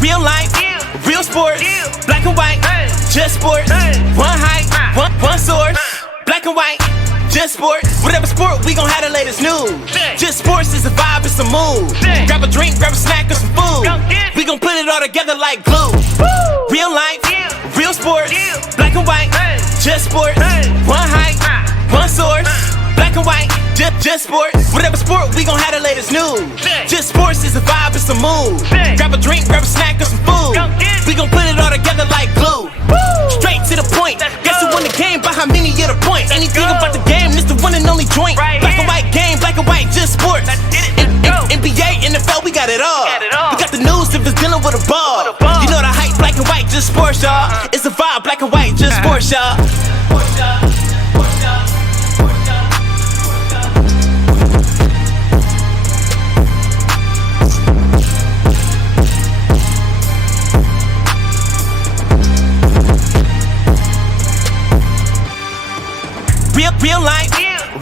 Real life, real sport, black and white, just sport. One height, one source, black and white, just sport. Whatever sport, we gon' have the latest news. Just sports is a vibe, it's a mood. Grab a drink, grab a snack or some food. We gon' put it all together like glue. Real life, real sport, black and white, just sport. One height, one source, black and white, just sport. Whatever sport, we gon' have the latest news. Just sports is a vibe, it's a mood. Grab a drink, grab a snack or some food. We gon' put it all together like glue. Straight to the point. Guess who won the game by how many of the points? Anything about the game, this the one and only joint. Black and white game, black and white, just sports. NBA, NFL, we got it all. We got the news if it's dealing with a ball. You know the hype, black and white, just sports, y'all. It's a vibe, black and white, just sports, y'all. Real life,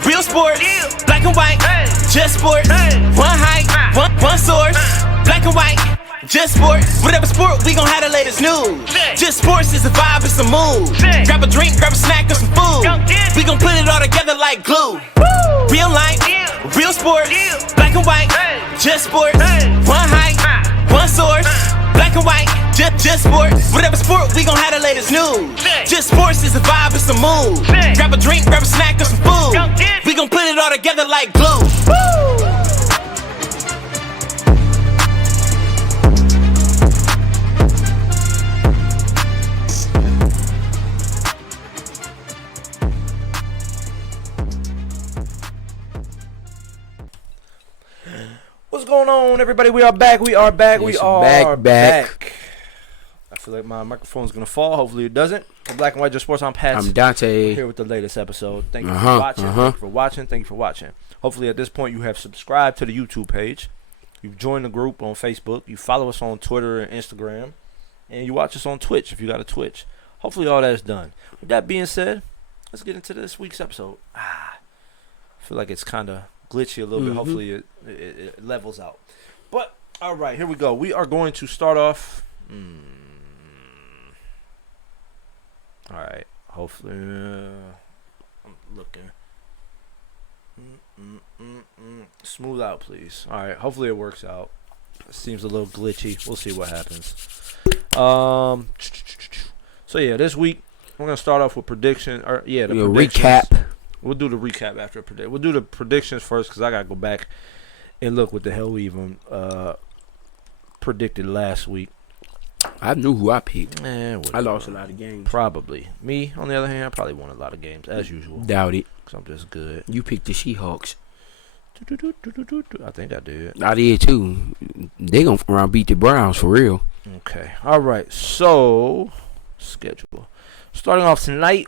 real sport, black and white, just sport. One height, one source, black and white, just sport. Whatever sport, we gon' have the latest news. Just sports is a vibe, it's a mood. Grab a drink, grab a snack or some food. We gon' put it all together like glue. Real life, real sport, black and white, just sport. One height, one source, black and white, just sport. Whatever sport, we gon' have the latest news. Just sports is a vibe, it's a mood. Grab a drink, grab a snack or some food. We gon' put it all together like glue. What's going on, everybody? We are back. We are back. Yes, we are back. I feel like my microphone's gonna fall. Hopefully it doesn't. For Black and White Just Sports, I'm Pat. I'm Dante. Here with the latest episode. Thank you for watching. Thank you for watching. Thank you for watching. Hopefully at this point you have subscribed to the YouTube page. You've joined the group on Facebook. You follow us on Twitter and Instagram, and you watch us on Twitch if you got a Twitch. Hopefully all that is done. With that being said, let's get into this week's episode. I feel like it's kind of glitchy a little bit. Hopefully it levels out. But all right, here we go. We are going to start off. All right. Hopefully, I'm looking. Smooth out, please. All right. Hopefully it works out. It seems a little glitchy. We'll see what happens. So yeah, this week we're gonna start off with prediction. Or the recap. We'll do the recap after a predict. We'll do the predictions first because I gotta go back and look what the hell we even predicted last week. I knew who I picked. I lost a lot of games. Probably. Me, on the other hand, I probably won a lot of games, as usual. Doubt it. Because I'm just good. You picked the Seahawks. I think I did. I did too. They gonna around beat the Browns for real. Okay. All right. So, schedule. Starting off tonight,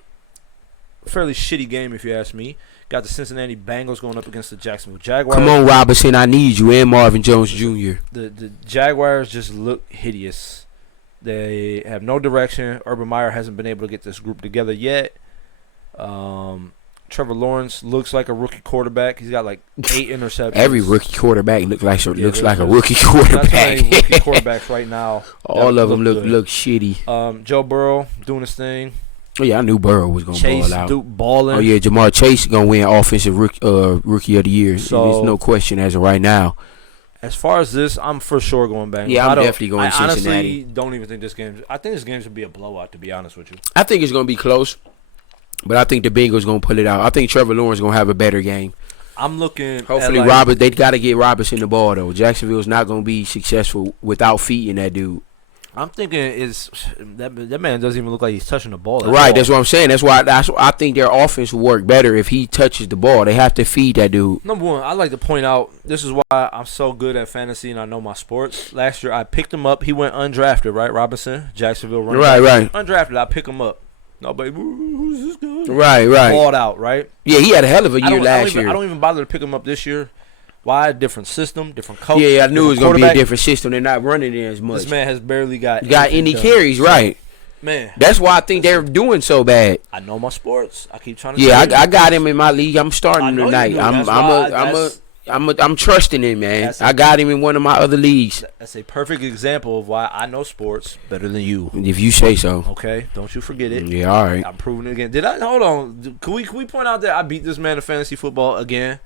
fairly shitty game if you ask me. Got the Cincinnati Bengals going up against the Jacksonville Jaguars. Come on, Robinson, I need you, and Marvin Jones Jr. The Jaguars just look hideous. They have no direction. Urban Meyer hasn't been able to get this group together yet. Trevor Lawrence looks like a rookie quarterback. He's got like 8 interceptions. Every rookie quarterback looks like a rookie quarterback. That's rookie quarterbacks right now. All of them look shitty. Joe Burrow doing his thing. Oh yeah, I knew Burrow was gonna Chase ball out. Duke balling. Oh yeah, Jamar Chase gonna win offensive rookie of the year. So, there's no question as of right now. As far as this, I'm for sure going Bengals. Yeah, I'm definitely going Cincinnati. I honestly don't even think this game. I think this game should be a blowout. To be honest with you, I think it's gonna be close, but I think the Bengals gonna pull it out. I think Trevor Lawrence gonna have a better game. I'm looking. Hopefully, they got to get Robinson the ball though. Jacksonville's not gonna be successful without feeding that dude. I'm thinking that man doesn't even look like he's touching the ball. Right, all. that's what I'm saying. That's why I think their offense will work better if he touches the ball. They have to feed that dude. Number one, I like to point out this is why I'm so good at fantasy and I know my sports. Last year I picked him up. He went undrafted, right? Robinson, Jacksonville running. Right. Undrafted. I pick him up. Nobody, who's this guy? Right. Balled out, right? Yeah, he had a hell of a year last year. I don't even bother to pick him up this year. Why? Different system, different coach. Yeah, I knew it was going to be a different system. They're not running it as much. This man has barely got any carries, right. Man. That's why I think they're doing so bad. I know my sports. I keep trying to I got him in my league. I'm starting him tonight. I'm trusting him, man. That's I got him in one of my other leagues. That's a perfect example of why I know sports better than you. If you say so. Okay, don't you forget it. Yeah, all right. I'm proving it again. Did I? Hold on. Can we point out that I beat this man in fantasy football again?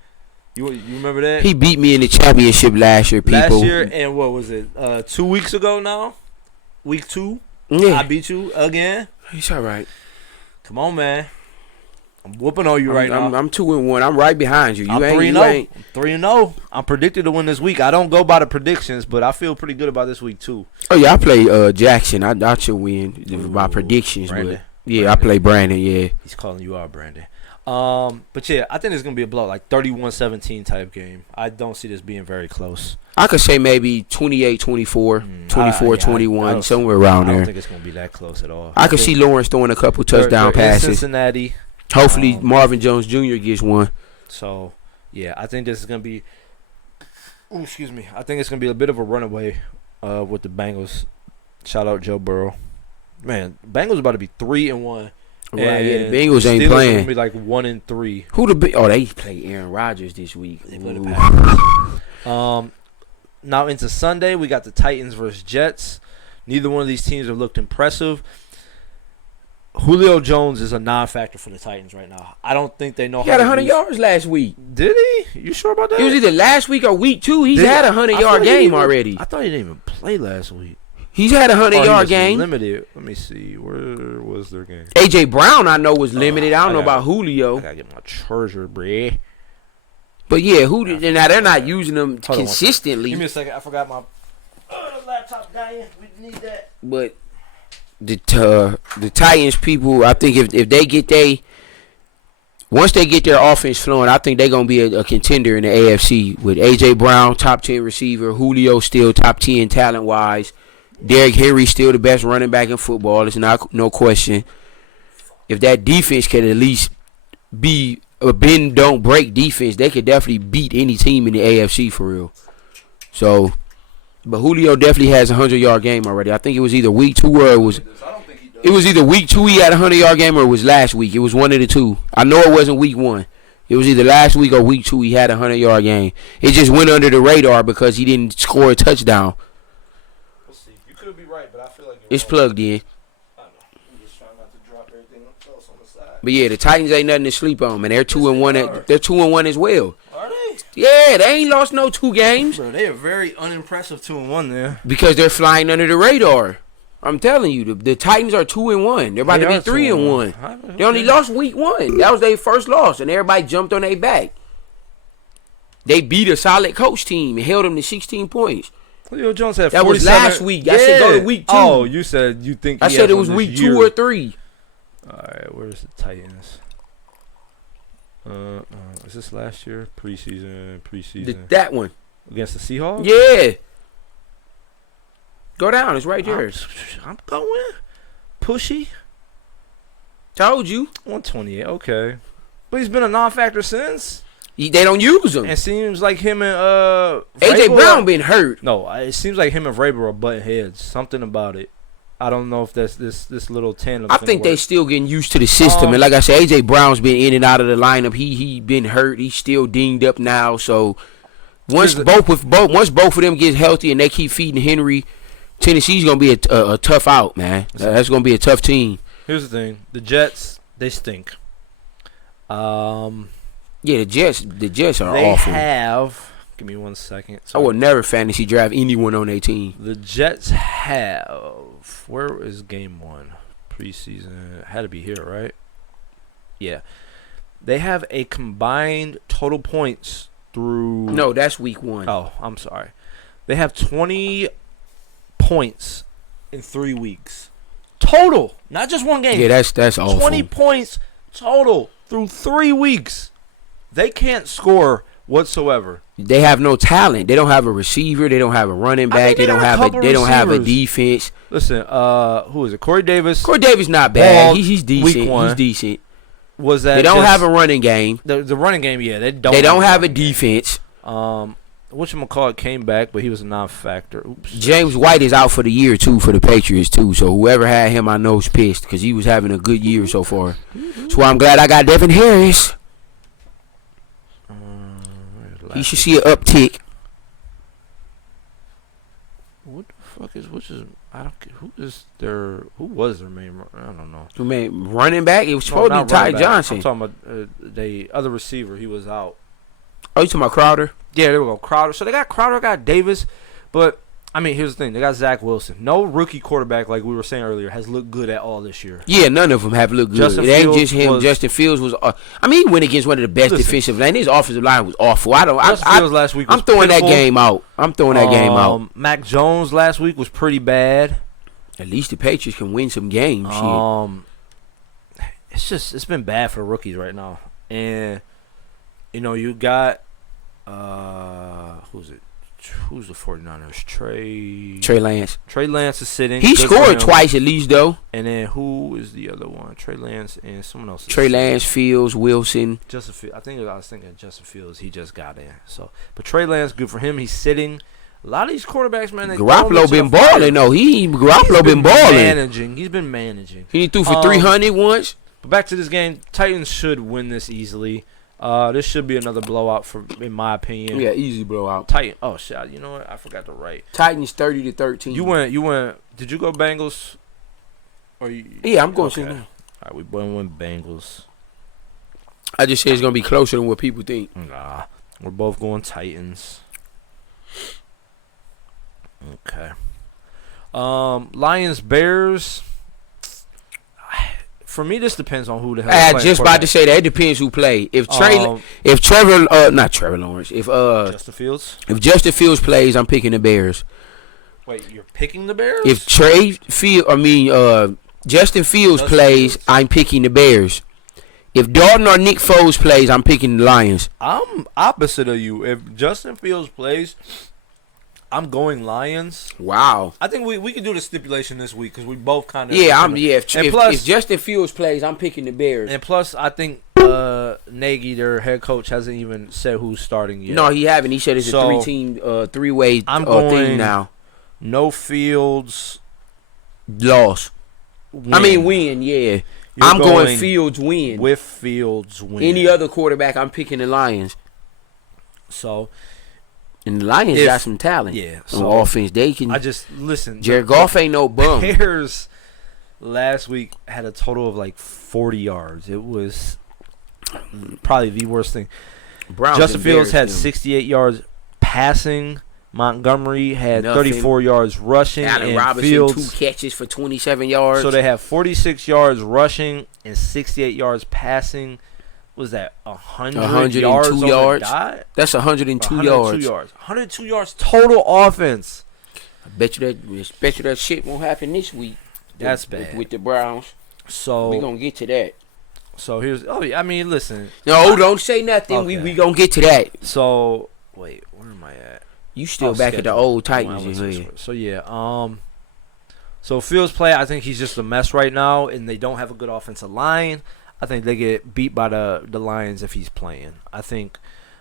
You remember that? He beat me in the championship last year, people. Last year, and what was it? 2 weeks ago now? Week 2? Yeah. I beat you again? He's all right. Come on, man. I'm whooping on you right now. I'm 2-1. I'm right behind you. I'm 3-0. I'm 3-0. I'm predicted to win this week. I don't go by the predictions, but I feel pretty good about this week too. Oh yeah, I play Jackson. I should win by predictions. Brandon. But yeah, I play Brandon. Yeah. He's calling you out, Brandon. But yeah, I think it's gonna be a blow, like 31-17 type game. I don't see this being very close. I could say maybe 28-24, 24-21, somewhere around there. I don't think it's gonna be that close at all. I could see Lawrence throwing a couple touchdown they're in passes. Cincinnati. Hopefully Marvin Jones Jr. gets one. So yeah, I think this is gonna be. Ooh, excuse me. I think it's gonna be a bit of a runaway with the Bengals. Shout out Joe Burrow. Man, Bengals about to be 3-1. Right, yeah, the Bengals ain't playing. Gonna be like 1-3. Who they play Aaron Rodgers this week. They play the Packers. Now into Sunday, we got the Titans versus Jets. Neither one of these teams have looked impressive. Julio Jones is a non-factor for the Titans right now. I don't think they know. He had 100 yards last week. Did he? You sure about that? It was either last week or week 2. He's had a 100-yard game already. I thought he didn't even play last week. He's had a 100-yard game. Limited. Let me see. Where was their game? A.J. Brown, I know, was limited. I don't know about Julio. I gotta get my charger, bruh. But yeah, now they're not using them consistently. Give me a second. I forgot my laptop dying. We need that. But the Titans people, I think if once they get their offense flowing, I think they're gonna be a contender in the AFC with A.J. Brown, top 10 receiver, Julio still top 10 talent wise. Derrick Henry still the best running back in football. It's no question. If that defense can at least be a bend don't break defense, they could definitely beat any team in the AFC for real. So, but Julio definitely has a 100-yard game already. I think it was either week 2 or it was either week 2 he had a 100-yard game or it was last week. It was one of the two. I know it wasn't week 1. It was either last week or week 2 he had a 100-yard game. It just went under the radar because he didn't score a touchdown. Be right, but I feel like it's plugged in. I know. I'm just trying not to drop everything else on the side. But yeah, the Titans ain't nothing to sleep on, man. They're 2-1. They're 2-1 as well. Are they? Yeah, they ain't lost no 2 games. Bro, they are very unimpressive 2-1 there. Because they're flying under the radar. I'm telling you, the Titans are 2-1. They're about to be 3-1. They only lost week 1. That was their first loss, and everybody jumped on their back. They beat a solid coach team and held them to 16 points. Julio Jones had 47. That was last week. I said go to week 2. Oh, you said you think I said it was week 2 or 3. All right, where's the Titans? Is this last year? Preseason. That one. Against the Seahawks? Yeah. Go down. It's right there. I'm going. Pushy. Told you. 128. Okay. But he's been a non-factor since. They don't use him. It seems like him and A.J. Brown been hurt. No, it seems like him and Vrabel are butting heads. Something about it. I don't know if that's this little tandem. I think they still getting used to the system. And like I said, A.J. Brown's been in and out of the lineup. He been hurt. He's still dinged up now. So once both of them get healthy and they keep feeding Henry, Tennessee's gonna be a tough out, man. That's gonna be a tough team. Here's the thing: the Jets, they stink. Yeah, the Jets are they awful. They have. Give me 1 second. I would never fantasy draft anyone on their team. The Jets have. Where is game 1? Preseason. It had to be here, right? Yeah. They have a combined total points through. No, that's week 1. Oh, I'm sorry. They have 20 points in 3 weeks. Total. Not just one game. Yeah, that's awful. 20 points total through 3 weeks. They can't score whatsoever. They have no talent. They don't have a receiver. They don't have a running back. They don't have a defense. Listen, who is it? Corey Davis. Corey Davis not bad. He's decent. He's decent. Was that they don't have a running game. The running game, yeah, they don't. They don't have a defense. Whatchamacallit came back, but he was a non-factor. Oops. James White is out for the year too for the Patriots too. So whoever had him, I know is pissed because he was having a good year so far. That's why I'm glad I got Devin Harris. He should see an uptick. What the fuck is I don't get who was their main? I don't know. Who made running back? It was supposed to be Ty Johnson. I'm talking about the other receiver. He was out. Oh, you talking about Crowder? Yeah, there we go. Crowder. So they got Crowder, got Davis, but I mean, here's the thing: they got Zach Wilson. No rookie quarterback, like we were saying earlier, has looked good at all this year. Yeah, none of them have looked good. Justin It ain't Fields just him. Justin Fields was. I mean, he went against one of the best defensive line. His offensive line was awful. Justin Fields last week was I'm throwing pitiful. that game out. Mac Jones last week was pretty bad. At least the Patriots can win some games. It's been bad for rookies right now, and you got who's the 49ers? Trey Lance. Trey Lance is sitting. He Good for scored him. twice at least though. And then who is the other one? Trey Lance and someone else. Trey Lance, Fields, Wilson. Justin Fields. I was thinking Justin Fields. He just got in. So, but Trey Lance, good for him. He's sitting. A lot of these quarterbacks, man. Garoppolo been balling though. Garoppolo been balling. He's been managing. He threw for 300 once. But back to this game, Titans should win this easily. This should be another blowout in my opinion. Yeah, easy blowout. Titan. Oh shit! You know what? I forgot to write. Titans 30-13. You went. Did you go Bengals? Yeah, I'm going. Okay. All right, we both went Bengals. I just say it's gonna be closer than what people think. Nah, we're both going Titans. Okay. Lions Bears. For me, this depends on who the hell. I just about to say that it depends who play. If Justin Fields plays, I'm picking the Bears. Wait, you're picking the Bears? If Justin Fields plays, I'm picking the Bears. If Dalton or Nick Foles plays, I'm picking the Lions. I'm opposite of you. If Justin Fields plays, I'm going Lions. Wow. I think we can do the stipulation this week because we both kind of. Yeah, if Justin Fields plays, I'm picking the Bears. And plus, I think Nagy, their head coach, hasn't even said who's starting yet. No, he haven't. He said it's a three-way thing now. No Fields. Loss. Win, yeah. I'm going Fields win. With Fields win. Any other quarterback, I'm picking the Lions. So. And the Lions got some talent. Yeah. On offense. They can. Listen. Jared Goff ain't no bum. Bears last week had a total of like 40 yards. It was probably the worst thing. Justin Fields had 68 yards passing. Montgomery had 34 yards rushing. Allen Robinson, Fields, 2 catches for 27 yards. So they have 46 yards rushing and 68 yards passing. Was that 102 yards? That's 102 yards. 102 yards total offense. I bet you that shit won't happen this week. That's bad with the Browns. So we gonna get to that. So here's listen. No, don't say nothing. Okay. We gonna get to that. So wait, where am I at? You still back at the old Titans? So yeah. So Fields play. I think he's just a mess right now, and they don't have a good offensive line. I think they get beat by the Lions if he's playing. I think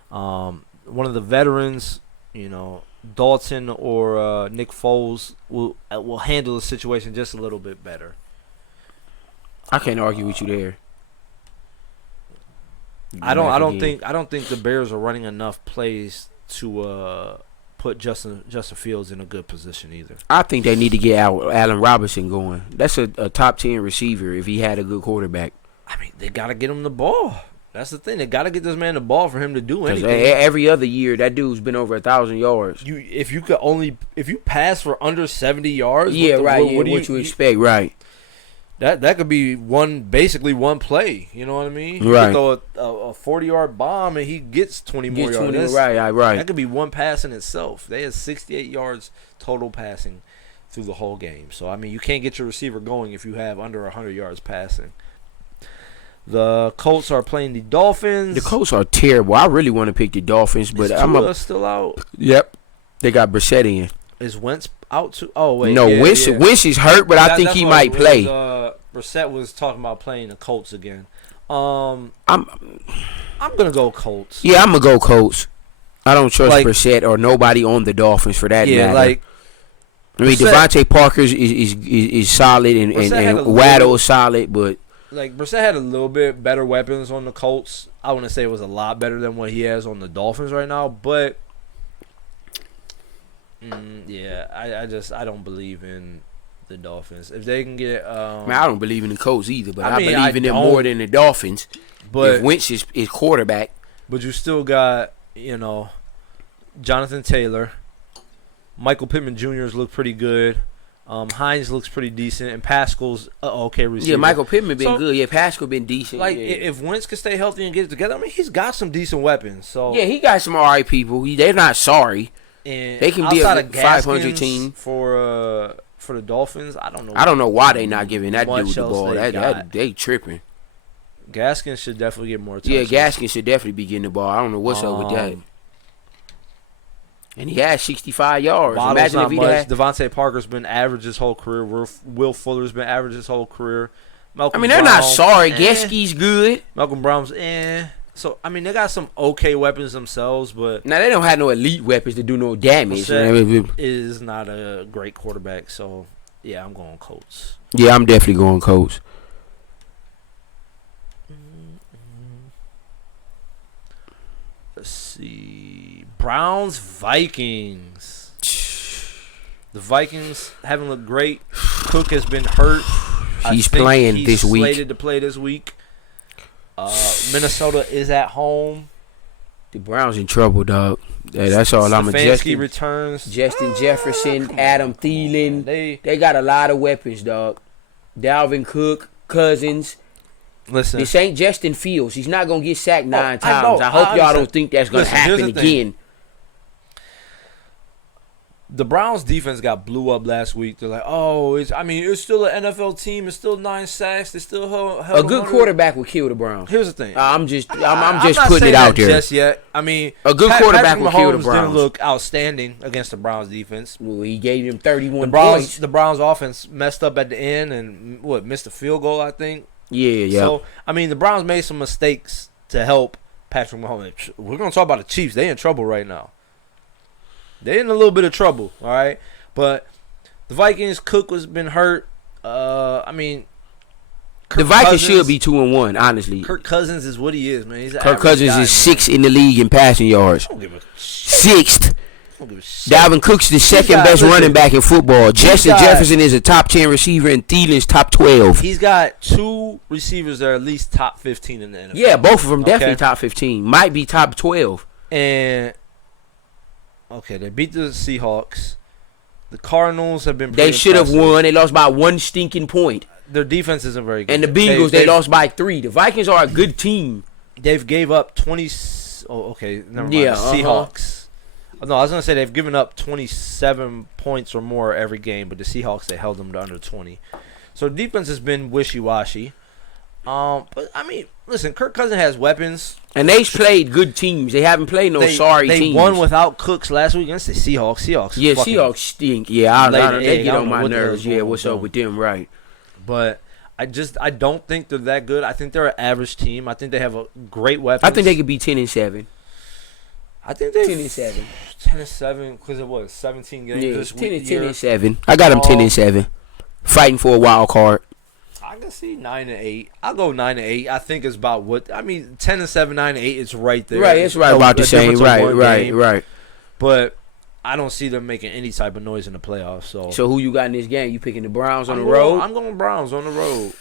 one of the veterans, Dalton or Nick Foles will handle the situation just a little bit better. I can't argue with you there. I don't think the Bears are running enough plays to put Justin Fields in a good position either. I think they need to get Allen Robinson going. That's a top 10 receiver if he had a good quarterback. I mean, they got to get him the ball. That's the thing. They got to get this man the ball for him to do anything. Every other year, that dude's been over 1,000 yards. If you pass for under 70 yards, what do you expect? Right. That could be basically one play. You know what I mean? Right. You throw a 40-yard bomb and he gets 20 more yards. Right. That could be one pass in itself. They had 68 yards total passing through the whole game. So I mean, you can't get your receiver going if you have under 100 yards passing. The Colts are playing the Dolphins. The Colts are terrible. I really want to pick the Dolphins, but I'm still out. Yep, they got Brissett in. Is Wentz out too? Oh wait, no, Wentz is hurt, but I think he might play. Brissett was talking about playing the Colts again. I'm gonna go Colts. Yeah, I'm gonna go Colts. I don't trust Brissett or nobody on the Dolphins for that matter. Devontae Parker is solid and Waddle is solid, but like Brissett had a little bit better weapons on the Colts. I wouldn't say it was a lot better than what he has on the Dolphins right now, but I don't believe in the Dolphins. If they can get, Man, I don't believe in the Colts either, but I mean, believe in them more than the Dolphins. But if Wentz is quarterback, but you still got Jonathan Taylor, Michael Pittman Jr.'s look pretty good. Hines looks pretty decent, and Pascal's okay receiver. Yeah, Michael Pittman been good. Yeah, Pascal been decent. Like, yeah. if Wentz can stay healthy and get it together, I mean, he's got some decent weapons. So yeah, he got some alright people. They're not sorry. And they can be a outside of 500 Gaskins team for the Dolphins. I don't know. I don't know why they not giving that much dude the else ball. They tripping. Gaskins should definitely get more touches. Yeah, Gaskins should definitely be getting the ball. I don't know what's up with that. And he had 65 yards. Waddle's Imagine not if he much. had. Devontae Parker's been average his whole career. Will Fuller's been average his whole career. Malcolm They're not Brown, sorry. Gesky's good. Malcolm Brown's So, I mean, they got some okay weapons themselves, but Now, they don't have no elite weapons to do no damage. Brissett is not a great quarterback. So, yeah, I'm going Colts. Yeah, I'm definitely going Colts. Let's see. Browns, Vikings. The Vikings haven't looked great. Cook has been hurt. He's playing this week. He's slated to play this week. Minnesota is at home. The Browns in trouble, dog. Hey, that's all I'm Stefanski returns. Justin Jefferson, Adam Thielen. They got a lot of weapons, dog. Dalvin Cook, Cousins. Listen, this ain't Justin Fields. He's not gonna get sacked 9 times. I know, I hope y'all don't think that's gonna happen again. The Browns defense got blew up last week. They're like, it's still an NFL team. It's still 9 sacks. They still held a good quarterback would kill the Browns. Here's the thing. I'm just putting it out there. Just yet. I mean, a good quarterback would kill the Browns. Didn't look outstanding against the Browns defense. Well, he gave him 31 points. The Browns offense messed up at the end and missed a field goal, I think. Yeah. So, I mean, the Browns made some mistakes to help Patrick Mahomes. We're going to talk about the Chiefs. They in trouble right now. They're in a little bit of trouble, all right? But the Vikings, Cook has been hurt. The Vikings should be 2-1, honestly. Kirk Cousins is what he is, man. Kirk Cousins is 6th in the league in passing yards. 6th. Dalvin Cook's the second best running back in football. Justin Jefferson is a top 10 receiver, and Thielen's top 12. He's got 2 receivers that are at least top 15 in the NFL. Yeah, both of them definitely top 15. Might be top 12. And they beat the Seahawks. The Cardinals have been They should have won. They lost by 1 stinking point. Their defense isn't very good. And the Bengals, they lost by 3. The Vikings are a good team. They've gave up 20. Oh, okay. Never mind. Yeah, Seahawks. No, I was going to say they've given up 27 points or more every game, but the Seahawks, they held them to under 20. So the defense has been wishy-washy. But, I mean, listen, Kirk Cousins has weapons. And they've played good teams. They haven't played sorry teams. They won without Cooks last week against the Seahawks. Yeah, Seahawks stink. Yeah, they get on my nerves. Yeah, what's up with them, right? But I don't think they're that good. I think they're an average team. I think they have a great weapon. I think they could be 10-7. I think they 10-7. 10-7 because it was 17 games this week. 10-7. I got them 10-7. Fighting for a wild card. I can see 9-8. I'll go 9-8. I think it's about 10-7, 9-8. It's right there. Right, it's right about the same. Right. But I don't see them making any type of noise in the playoffs. So who you got in this game? You picking the Browns on the road? I'm going Browns on the road.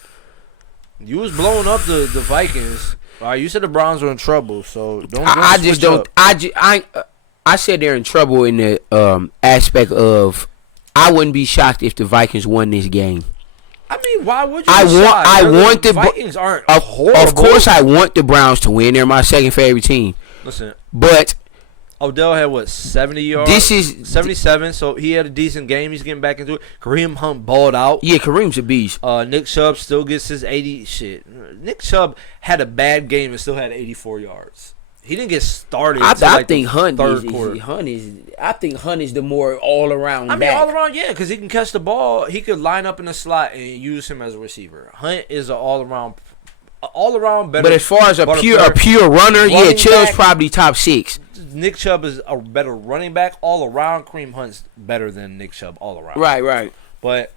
You was blowing up the Vikings. All right, you said the Browns were in trouble, so don't. I said they're in trouble in the aspect of I wouldn't be shocked if the Vikings won this game. I mean, why would you? I want the Vikings aren't horrible. Of course, I want the Browns to win. They're my second favorite team. Listen, but Odell had 70 yards. This is 77, so he had a decent game. He's getting back into it. Kareem Hunt balled out. Yeah, Kareem's a beast. Nick Chubb still gets his 80 shit. Nick Chubb had a bad game and still had 84 yards. He didn't get started. I think Hunt is the more all around. I mean, all around, yeah, because he can catch the ball. He could line up in the slot and use him as a receiver. Hunt is an all around better. But as far as a pure runner, yeah, Chubb's probably top 6. Nick Chubb is a better running back all around. Kareem Hunt's better than Nick Chubb all around. Right. But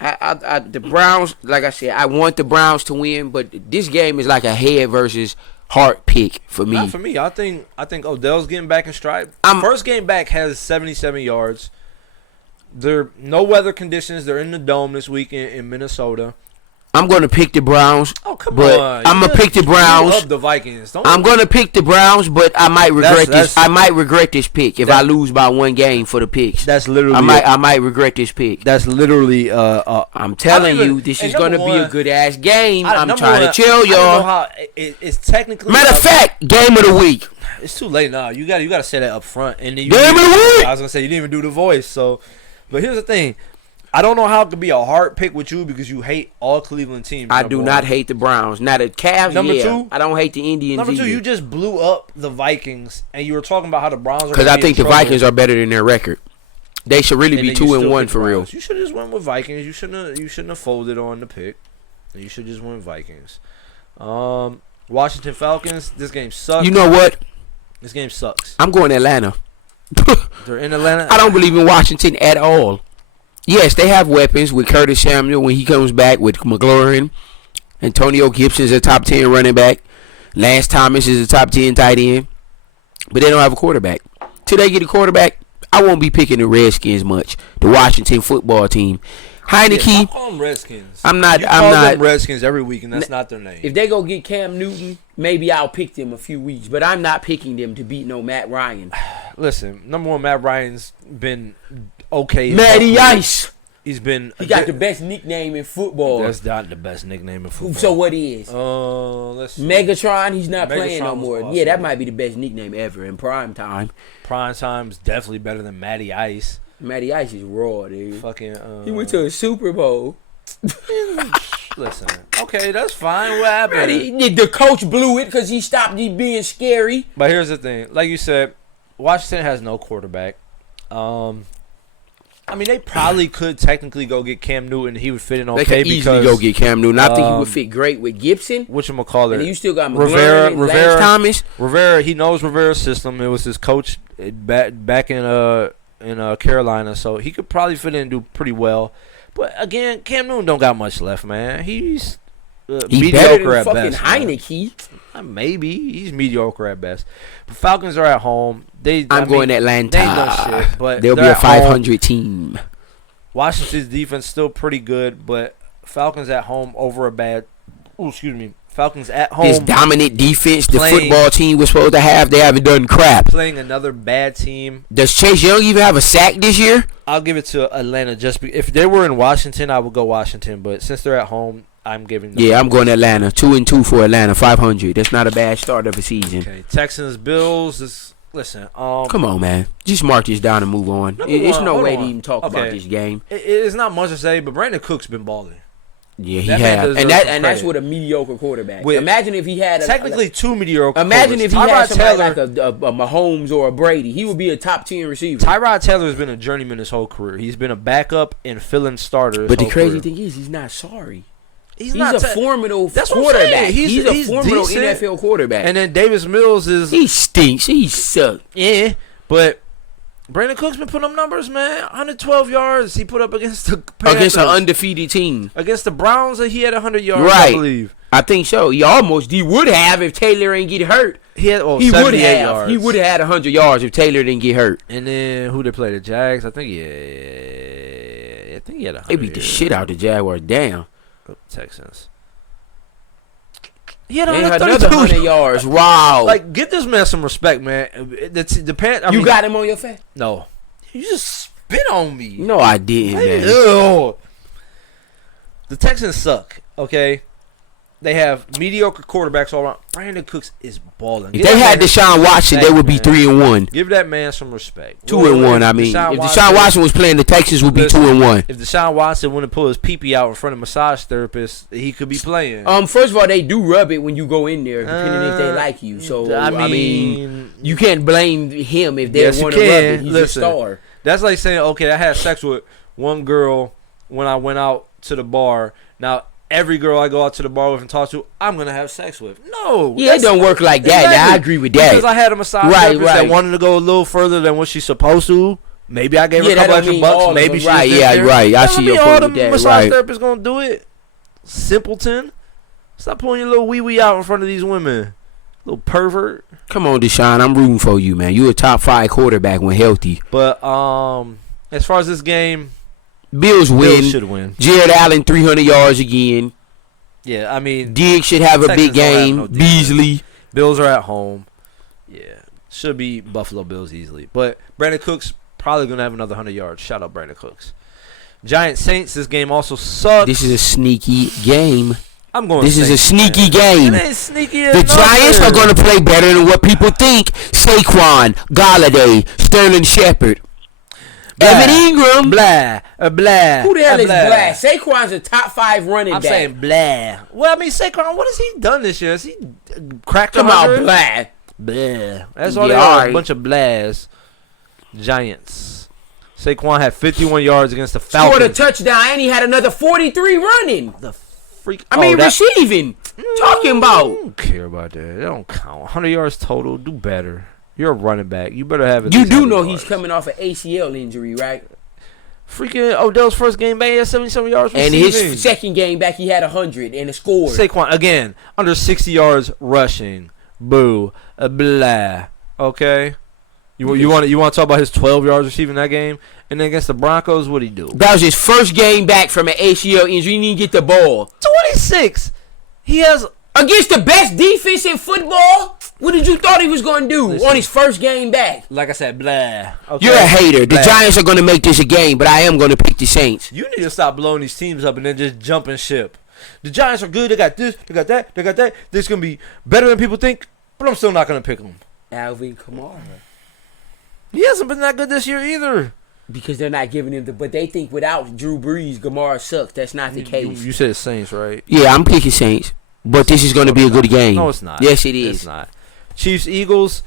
The Browns, like I said, I want the Browns to win, but this game is like a head versus heart pick for me. Not for me. I think Odell's getting back in stride. I'm- First game back has 77 yards. They're no weather conditions. They're in the dome this weekend in Minnesota. I'm going to pick the Browns. Oh, come but on. I'm going to pick the Browns. Love the Vikings. I'm going to pick the Browns, but I might regret That's- this. I might regret this pick if I lose by one game for the picks. That's literally. I might regret this pick. That's literally. I'm telling you, this is going to be a good ass game. I'm trying to tell y'all. It's technically. Matter of fact, game of the week. It's too late now. You got to say that up front. And then Game of the week. I was gonna say you didn't even do the voice. So, but here's the thing. I don't know how it could be a hard pick with you because you hate all Cleveland teams. I do not hate the Browns. Now the Cavs, Number yeah. two? I don't hate the Indians Number two, either. you just blew up the Vikings, and you were talking about how the Browns are. Because I think the Vikings are better than their record. They should really be 2-1 for real. You should have just went with Vikings. You shouldn't have folded on the pick. You should just went Vikings. Washington Falcons. This game sucks. You know what? This game sucks. I'm going Atlanta. They're in Atlanta. I don't believe in Washington at all. Yes, they have weapons with Curtis Samuel when he comes back, with McLaurin. Antonio Gibson is a top 10 running back. Lance Thomas is a top 10 tight end. But they don't have a quarterback. Till they get a quarterback, I won't be picking the Redskins much. The Washington football team. Heineke. I call them Redskins. I'm not. You call them Redskins every week, and that's not their name. If they go get Cam Newton, maybe I'll pick them a few weeks. But I'm not picking them to beat no Matt Ryan. Listen, number one, Matt Ryan's been okay. Matty Ice. He got the best nickname in football. That's not the best nickname in football. So what is? Let's see. Megatron, he's not playing Megatron no was more. awesome. Yeah, that might be the best nickname ever in prime time. Prime Time's definitely better than Matty Ice. Matty Ice is raw, dude. Fucking. He went to a Super Bowl. Listen, okay, that's fine. What happened? The coach blew it because he stopped being scary. But here's the thing, like you said, Washington has no quarterback. I mean, they probably could technically go get Cam Newton. He would fit in okay. They could easily go get Cam Newton. I think he would fit great with Gibson. Whatchamacallit. And you still got McLaurin, Lance Thomas. Rivera, he knows Rivera's system. It was his coach back in Carolina, so he could probably fit in and do pretty well. But again, Cam Newton don't got much left, man. He's mediocre at fucking best. Heineke. Maybe he's mediocre at best. But Falcons are at home. I'm going Atlanta. They ain't no shit, but they'll be a 500 team. Washington's defense still pretty good, but Falcons at home over a bad. Oh, excuse me. Falcons at home. This dominant defense the football team was supposed to have, they haven't done crap. Playing another bad team. Does Chase Young even have a sack this year? I'll give it to Atlanta. If they were in Washington, I would go Washington. But since they're at home, I'm giving them. Yeah, I'm going Atlanta. 2-2 for Atlanta. 500. That's not a bad start of a season. Okay, Texans, Bills. Listen. Come on, man. Just mark this down and move on. There's no way to even talk about this game. It's not much to say, but Brandon Cook's been balling. Yeah, he has, and that's with a mediocre quarterback. Imagine if he had two mediocre. Imagine if he had somebody like a Mahomes or a Brady. He would be a top 10 receiver. Tyrod Taylor has been a journeyman his whole career. He's been a backup and fill-in starter. But the crazy thing is, he's not sorry. He's not a formidable quarterback. What I'm saying. He's a formidable NFL quarterback. And then Davis Mills is. He stinks. He sucks. Yeah, but Brandon Cook's been putting up numbers, man. 112 yards he put up against the Panthers. Against an undefeated team. Against the Browns, he had 100 yards, right. I believe. I think so. He would have if Taylor ain't get hurt. He would have. He would have had 100 yards if Taylor didn't get hurt. And then who they play? The Jags? I think he had 100. They beat the shit out the Jaguars. Damn. Texans. He had another 100 yards. Wow. Like, give this man some respect, man. You got him on your face? No. You just spit on me. No, I didn't, man. Ew. The Texans suck, okay? They have mediocre quarterbacks all around. Brandon Cooks is balling. If they had Deshaun Watson, they would be 3-1. Give that man some respect. 2-1. I mean, if Deshaun Watson was playing, the Texans would be 2-1. If Deshaun Watson wouldn't pull his pee-pee out in front of massage therapists, he could be playing. First of all, they do rub it when you go in there, depending if they like you. So I mean, you can't blame him if they want to rub it. He's a star. That's like saying, okay, I had sex with one girl when I went out to the bar. Now, every girl I go out to the bar with and talk to, I'm going to have sex with. No. Yeah, it don't work like that. Exactly. Now, I agree with that. Because I had a massage therapist that wanted to go a little further than what she's supposed to. Maybe I gave her a that couple don't extra mean all bucks. of Maybe them. she Right, just yeah, didn't care. right. I That see don't your mean point all with the that, massage right. therapists gonna do it. Simpleton. Stop pulling your little wee out in front of these women. Little pervert. Come on, Deshaun. I'm rooting for you, man. You a top 5 quarterback when healthy. But as far as this game, Bills win. Bills should win. Jared Allen 300 yards again. Yeah, I mean, Diggs should have a Texans big don't have game. no defense. Beasley. Bills are at home. Yeah, should be Buffalo Bills easily. But Brandon Cooks probably gonna have another 100 yards. Shout out Brandon Cooks. Giants Saints. This game also sucks. This is a sneaky game. I'm going. This is a Saints, sneaky man. game. It ain't sneaky. The Giants are going to play better than what people think. Saquon, Galladay, Sterling Shepard, Evan Ingram. Blah, blah. Who the hell is blah. Blah? Saquon's a top 5 running I'm back. saying blah. Well, I mean Saquon. What has he done this year? Has he cracked Come 100? on, Blah. Blah. That's all Yeah, they are. alright. A bunch of blahs. Giants. Saquon had 51 yards against the Scored a Falcons. touchdown, and he had another 43 running. The freak. I mean, receiving. Talking I about. don't care about that. They don't count. 100 yards total. Do better. You're a running back. You better have it. You do know he's coming off an ACL injury, right? Freaking Odell's first game back, he had 77 yards And receiving. his second game back, he had 100 and a score. Saquon, again, under 60 yards rushing. Boo. Blah. Okay? You want to talk about his 12 yards receiving that game? And then against the Broncos, what'd he do? That was his first game back from an ACL injury. He didn't get the ball. 26. He has... Against the best defense in football? What did you thought he was going to do Listen. on his first game back? Like I said, blah. Okay? You're a hater. The Blah. Giants are going to make this a game, but I am going to pick the Saints. You need to stop blowing these teams up and then just jumping ship. The Giants are good. They got this. They got that. They got that. This is going to be better than people think, but I'm still not going to pick them. Alvin Kamara. He hasn't been that good this year either. Because they're not giving him but they think without Drew Brees, Kamara sucks. That's not the case. You said Saints, right? Yeah, I'm picking Saints. But this is going to be a good game. No, it's not. Yes, it is. It's not. Chiefs, Eagles.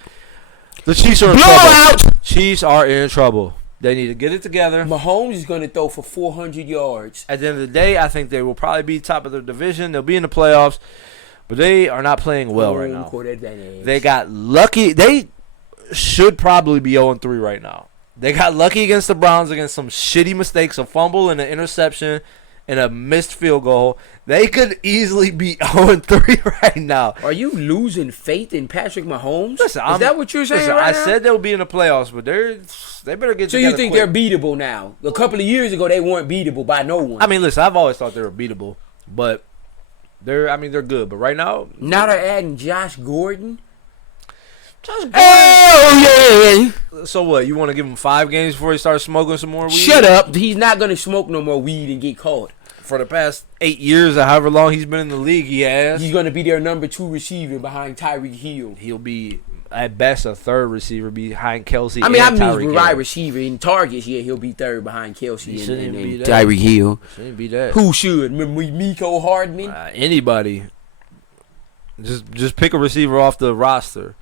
The Chiefs are in trouble. Blowout! Chiefs are in trouble. They need to get it together. Mahomes is going to throw for 400 yards. At the end of the day, I think they will probably be top of their division. They'll be in the playoffs, but they are not playing well right now. Court advantage. They got lucky. They should probably be 0-3 right now. They got lucky against the Browns against some shitty mistakes, a fumble and an interception and a missed field goal. They could easily be 0-3 right now. Are you losing faith in Patrick Mahomes? Listen, is that what you're saying listen, right I now? said they'll be in the playoffs, but they better get So together you think quick. they're beatable now? A couple of years ago, they weren't beatable by no one. I mean, listen, I've always thought they were beatable, but they're good. But right now, now they're adding Josh Gordon. Oh, yeah. So what? You want to give him 5 games before he starts smoking some more weed? Shut up. He's not going to smoke no more weed and get caught. For the past 8 years or however long he's been in the league, he has. He's going to be their number 2 receiver behind Tyreek Hill. He'll be, at best, a third receiver behind Kelsey. I mean, and I'm Tyreek using wide Hill. receiver in targets. Yeah, he'll be third behind Kelsey He and, shouldn't and, be and that. Tyreek Hill. Shouldn't be that. Who should? Miko Hardman? Anybody. Just pick a receiver off the roster.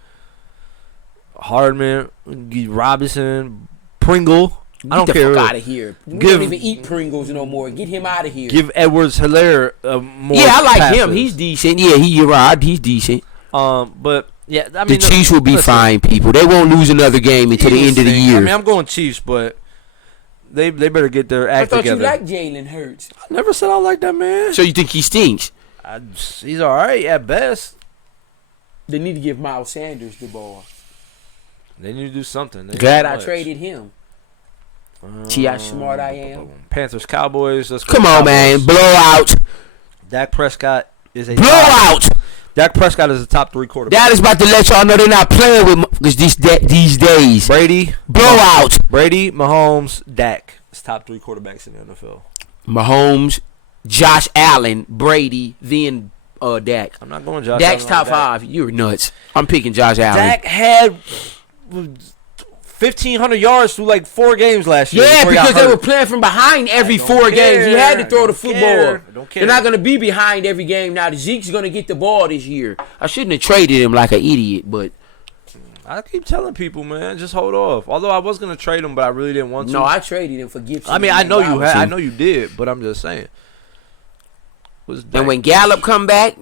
Hardman, Robinson, Pringle. I don't Get the care. fuck out of here. We don't even eat Pringles no more. Get him out of here. Give Edwards-Helaire more. Yeah, I like passes. him. He's decent. Yeah, you're right. He's decent. But yeah, I mean The Chiefs will be listen, fine, people. They won't lose another game until the Eagles end of the stink. year. I mean, I'm going Chiefs, but they better get their I act thought together. you liked Jalen Hurts. I never said I like that man. So you think he stinks? He's all right at best. They need to give Miles Sanders the ball. They need to do something. They Glad need I much. traded him. See how smart I am? Panthers, Cowboys. Let's go Come on, Cowboys. man. Blowout. Dak Prescott is a Blowout. Dak Prescott is a top 3 quarterback. Dad is about to let y'all know they're not playing with because these days. Brady, Blowout. Brady, Mahomes, Dak. It's top 3 quarterbacks in the NFL. Mahomes, Josh Allen, Brady, then Dak. I'm not going Josh. Dak's Allen top like that. 5. You're nuts. I'm picking Josh Allen. Dak had 1,500 yards through like 4 games last year. Yeah, before he got because they hurt. were playing from behind every don't 4 games. He had to care. throw the I don't football. care. I don't care. They're not going to be behind every game now. Zeke's going to get the ball this year. I shouldn't have traded him like an idiot, but I keep telling people, man, just hold off. Although I was gonna trade him, but I really didn't want to. no, I traded him for Gibson. I mean, I and know you had, I Robinson. know you did, but I'm just saying. And when Gallup come back,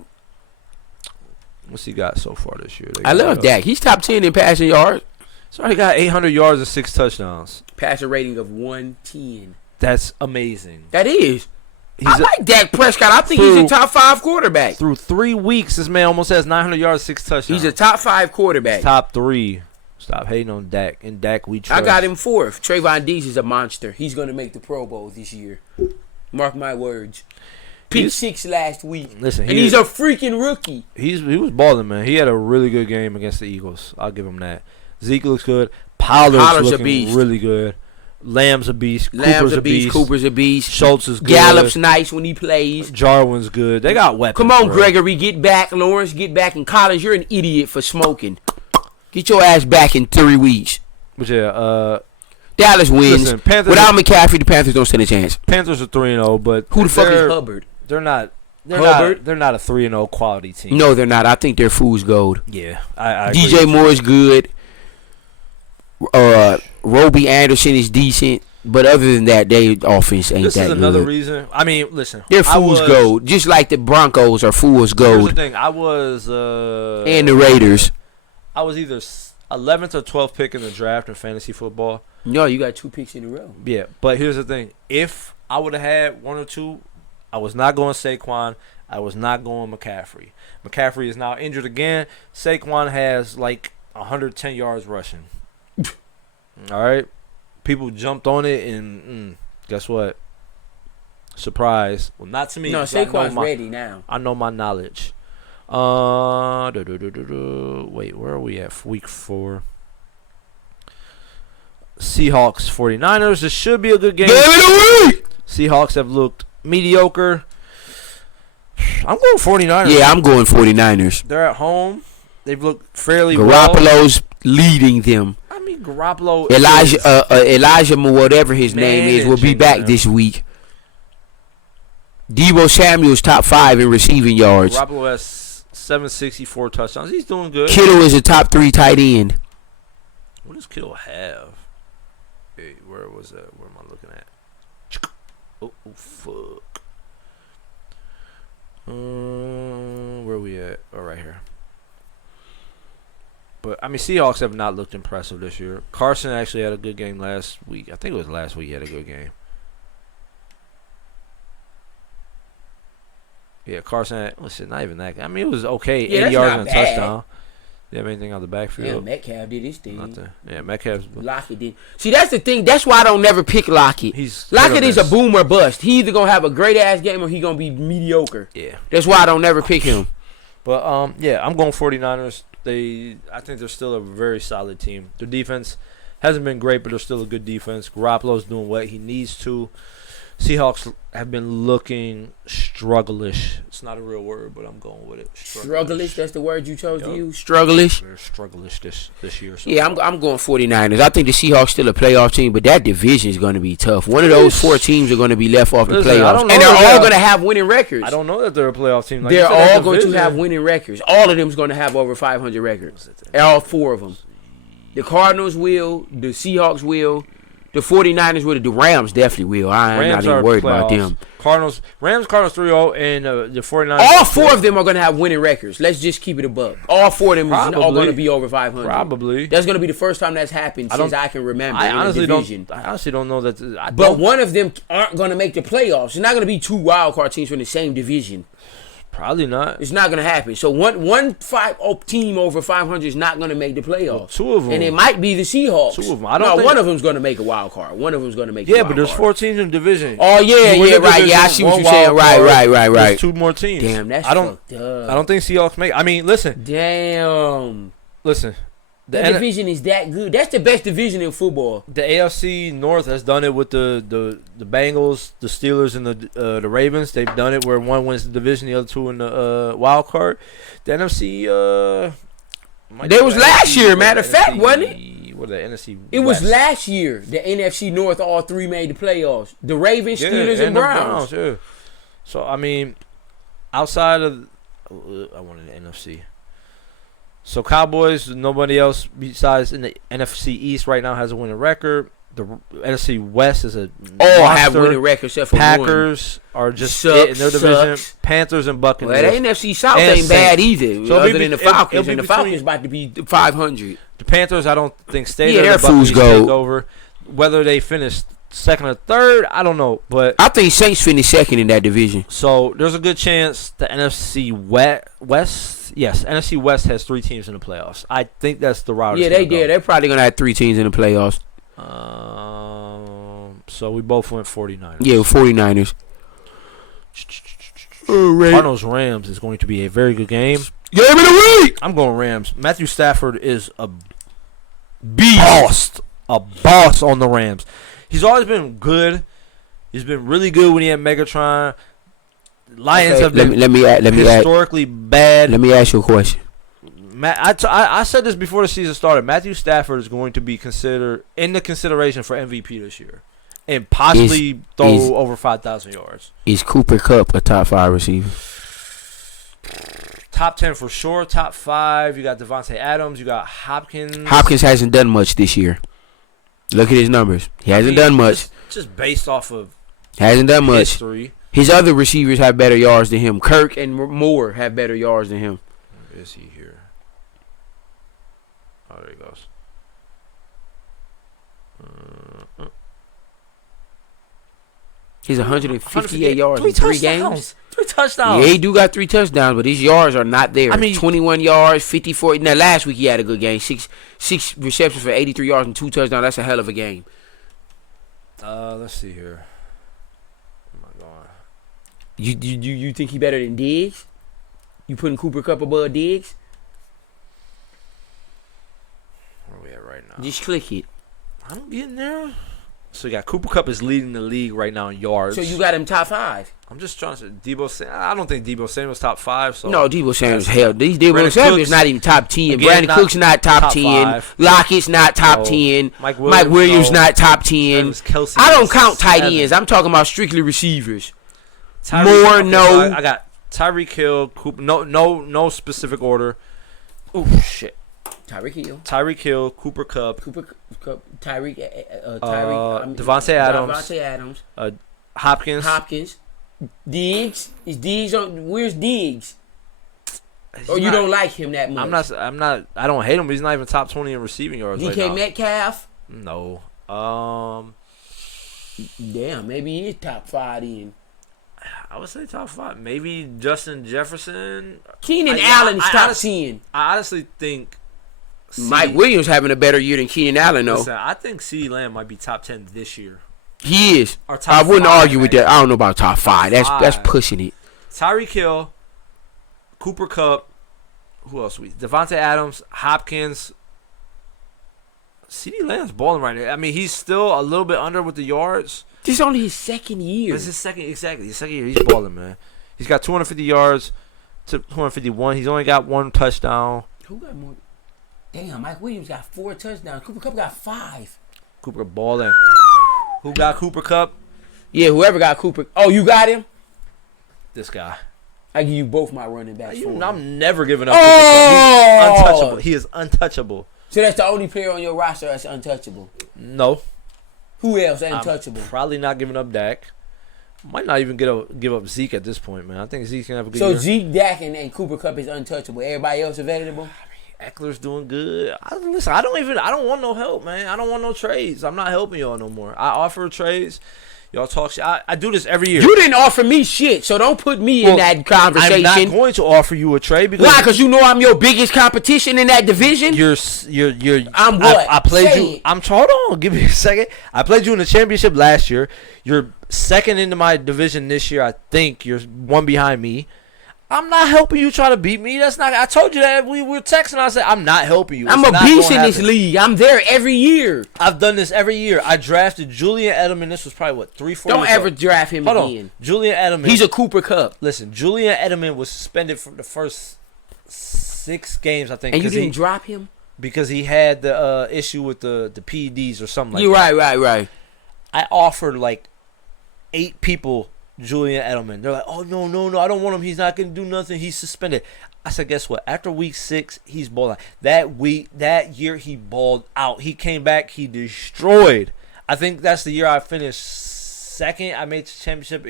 what's he got so far this year? I love Dak. He's top 10 in passing yards. So he got 800 yards and 6 touchdowns. Passer rating of 110. That's amazing. That is. I He's like Dak Prescott. I think he's a top 5 quarterback. Through 3 weeks, this man almost has 900 yards, 6 touchdowns. He's a top 5 quarterback. He's top 3. Stop hating on Dak. And Dak, we trust. I got him 4th. Trayvon Diggs is a monster. He's going to make the Pro Bowl this year. Mark my words. Pick 6 last week. Listen, and he's a freaking rookie. He was balling, man. He had a really good game against the Eagles. I'll give him that. Zeke looks good. Pollard's looking a beast. really good. Lamb's a beast. Lamb's a beast. Cooper's a beast. Schultz is good. Gallup's nice when he plays. Jarwin's good. They got weapons. Come on, bro. Gregory, get back. Lawrence, get back. And Collins, you're an idiot for smoking. Get your ass back in 3 weeks. But yeah, Dallas wins. Listen, Panthers Without McCaffrey, the Panthers don't stand a chance. Panthers are 3-0, but Who the fuck is Hubbard? They're not. Hubbard? They're not a 3-0 quality team. No, they're not. I think they're fool's gold. Yeah, I DJ agree. Moore is good. Roby Anderson is decent. But other than that, their offense ain't This that is good. another reason. I mean, listen. They're fool's gold. Just like the Broncos are fool's Here's gold. the thing. I was And the Raiders. I was either 11th or 12th pick in the draft in fantasy football. No, you got 2 picks in a row. Yeah, but here's the thing. If I would have had 1 or 2, I was not going Saquon. I was not going McCaffrey. McCaffrey is now injured again. Saquon has like 110 yards rushing. All right? People jumped on it, and guess what? Surprise. Well, not to me. No, 'cause I know Saquon's my- ready now. I know my knowledge. Wait, where are we at? Week 4. Seahawks, 49ers. This should be a good game. Give it away! Seahawks have looked mediocre. I'm going 49ers. Yeah, I'm going 49ers. They're at home. They've looked fairly well. Garoppolo's leading them. I mean, Garoppolo. Elijah, whatever his name is, will be managing back them. this week. Debo Samuel's top 5 in receiving yards. Garoppolo has 764 touchdowns. He's doing good. Kittle is a top 3 tight end. What does Kittle have? Hey, where was that? Where am I looking at? Oh fuck. Where we at? Oh, right here. But, I mean, Seahawks have not looked impressive this year. Carson actually had a good game last week. I think it was last week he had a good game. Yeah, Carson, listen, not even that good. I mean, it was okay. Yeah, 80 yards not and a bad. touchdown. You have anything out the Yeah, backfield? Metcalf did his thing. Nothing. Yeah, Metcalf's. Lockett did. See, that's the thing. That's why I don't never pick Lockett. He's Lockett is a miss. boom or bust. He either gonna have a great ass game or he gonna be mediocre. Yeah. That's why I don't never pick him. But, yeah, I'm going 49ers. I think they're still a very solid team. Their defense hasn't been great, but they're still a good defense. Garoppolo's doing what he needs to. Seahawks have been looking struggleish. It's not a real word, but I'm going with it. Struggleish, that's the word you chose to Yup. use? Struggleish? They're struggleish this year. So Yeah, I'm going 49ers. I think the Seahawks still a playoff team, but that division is going to be tough. One of those 4 teams are going to be left off the Listen, I playoffs. don't know And they're that all going to have winning records. I don't know that they're a playoff team. Like They're you said, that all going to division- have winning records. All of them is going to have over 500 records. All 4 of them. The Cardinals will. The Seahawks will. The 49ers will. The Rams definitely will. I'm not even worried about them. Cardinals 3-0, and the 49ers. All 4 of them are going to have winning records. Let's just keep it a buck. All 4 of them are Probably. going to be over 500. Probably. That's going to be the first time that's happened since I can remember I in honestly a division. don't know that. But one of them aren't going to make the playoffs. It's not going to be 2 wild card teams from the same division. Probably not. It's not going to happen. So one team over 500 is not going to make the playoffs. Well, 2 of them. And it might be the Seahawks. 2 of them. I don't think- one of them's going to make a wild card. One of them's going to make. Yeah, a but wild there's card. 4 teams in the division. Oh yeah, You win yeah, the right. Yeah, I division, see what one you're saying. wild card, Right. There's 2 more teams. Damn, that's I don't. fucked up. I don't think Seahawks make. I mean, listen. Damn. Listen. That division is that good. That's the best division in football. The AFC North has done it with the Bengals, the Steelers, and the Ravens. They've done it where one wins the division, the other 2 in the wild card. The NFC. They was last year, matter of fact, wasn't it? What the NFC? It was West. last year. The NFC North, all 3 made the playoffs. The Ravens, Yeah, Steelers, and the Browns. Yeah. So I mean, outside of, I wanted the NFC. So Cowboys, nobody else besides in the NFC East right now has a winning record. The NFC West is a all have monster. winning records except for Packers are just Sucks, it in their division. sucks. Panthers and one. Buccaneers. Well, the NFC South And ain't bad Saints. either. So Other it'll than be- the Falcons, it'll be and the between- Falcons about to be 500. The Panthers, I don't think stay Yeah, there. their The Buccaneers fools go. take over. Whether they finish second or third, I don't know. But I think Saints finished second in that division. so there's a good chance the NFC West. Yes, NFC West has 3 teams in the playoffs. I think that's the route. Yeah, it's they gonna go. did. They're probably gonna have 3 teams in the playoffs. So we both went 49ers. Yeah, 49ers. Cardinals Rams is going to be a very good game. Game of the week. I'm going Rams. Matthew Stafford is a beast. A boss on the Rams. He's always been good. He's been really good when he had Megatron. Lions Okay, have been let me historically bad. let me ask you a question. I said this before the season started. Matthew Stafford is going to be considered in the consideration for MVP this year, and possibly throw over 5,000 yards. Is Cooper Kupp a top 5 receiver? Top 10 for sure. Top 5. You got Devontae Adams. You got Hopkins. Hopkins hasn't done much this year. Look at his numbers. He hasn't done much. Just based off of Hasn't done much. history. His other receivers have better yards than him. Kirk and Moore have better yards than him. Where is he here? Oh, there he goes. He's 158 yards in 3 touchdowns. games. 3 touchdowns. Yeah, he do got 3 touchdowns, but his yards are not there. I mean- 21 yards, 54. Now, last week he had a good game. Six receptions for 83 yards and 2 touchdowns. That's a hell of a game. Let's see here. Where am I going? You think he better than Diggs? You putting Cooper Kupp above Diggs? Where are we at right now? Just click it. I'm getting there. So you got Cooper Kupp is leading the league right now in yards. So you got him top 5. I'm just trying to say Debo Samuel. I don't think Debo Samuel's top 5. So No, Debo Samuel's hell. These Debo Brandon Samuel's Cooks, not even top 10. again, Brandon not Cooks not top top 10. 5. Lockett's not top No. 10. Mike Mike Williams, Williams no. not top 10. Travis Kelce I don't is count tight 7. ends. I'm talking about strictly receivers. Tyreek- More, okay, no. so I got Tyreek Hill. Cooper. No specific order. Oh shit. Tyreek Hill. Tyreek Hill, Cooper Kupp, Cooper Kupp, Tyreek, Devontae Adams. Devontae Adams. Hopkins. Hopkins. Diggs. Is Diggs on? Where's Diggs? He's Or you not- don't like him that much? I'm not. I don't hate him. But he's not even top 20 in receiving yards right DK now. Metcalf. No. Damn, maybe he is top 5 then. I would say top 5. Maybe Justin Jefferson. Keenan I- Allen is I top honestly- 10. I honestly think. Mike Williams having a better year than Keenan Allen, though. Listen, I think CeeDee Lamb might be top 10 this year. He is. Or top I wouldn't 5, argue with that. I don't know about top 5. That's pushing it. Tyreek Hill, Cooper Kupp, who else? Devontae Adams, Hopkins. CeeDee Lamb's balling right now. I mean, he's still a little bit under with the yards. This is only his second year. This is his second, exactly. His second year, he's balling, man. He's got 250 yards to 251. He's only got 1 touchdown. Who got more? Damn, Mike Williams got 4 touchdowns. Cooper Kupp got 5. Cooper balling. Who got Cooper Kupp? Yeah, whoever got Cooper. Oh, you got him? This guy. I give you both my running backs. for him. I'm never giving up. Oh! Cooper Kupp. He's untouchable. He is untouchable. So that's the only player on your roster that's untouchable. No. Who else I'm untouchable? probably not giving up Dak. Might not even give up Zeke at this point, man. I think Zeke can have a good So year. Zeke, Dak, and Cooper Kupp is untouchable. Everybody else available? Eckler's doing good. Listen, I don't want no help, man. I don't want no trades. I'm not helping y'all no more. I offer trades. Y'all talk shit. I do this every year. You didn't offer me shit, so don't put me in that conversation. I'm not going to offer you a trade because Why? Because you know I'm your biggest competition in that division? you're. I'm what? I played Say you. it. Hold on. Give me a second. I played you in the championship last year. You're second into my division this year. I think you're 1 behind me. I'm not helping you try to beat me. That's not. I told you that we were texting. I said I'm not helping you. I'm It's a not beast gonna in this happen. league. I'm there every year. I've done this every year. I drafted Julian Edelman. This was probably what 3-4 Don't years ever ago. draft him Hold again. on, Julian Edelman. He's a Cooper Kupp. Listen. Julian Edelman was suspended for the first 6 games, I think. And you 'cause didn't drop him? because he had the issue with the PEDs or something like You're that. right. I offered like 8 people Julian Edelman. They're like, oh, no, I don't want him. He's not going to do nothing. He's suspended. I said, guess what? After week 6, he's balling. That year, he balled out. He came back. He destroyed. I think that's the year I finished second. I made the championship.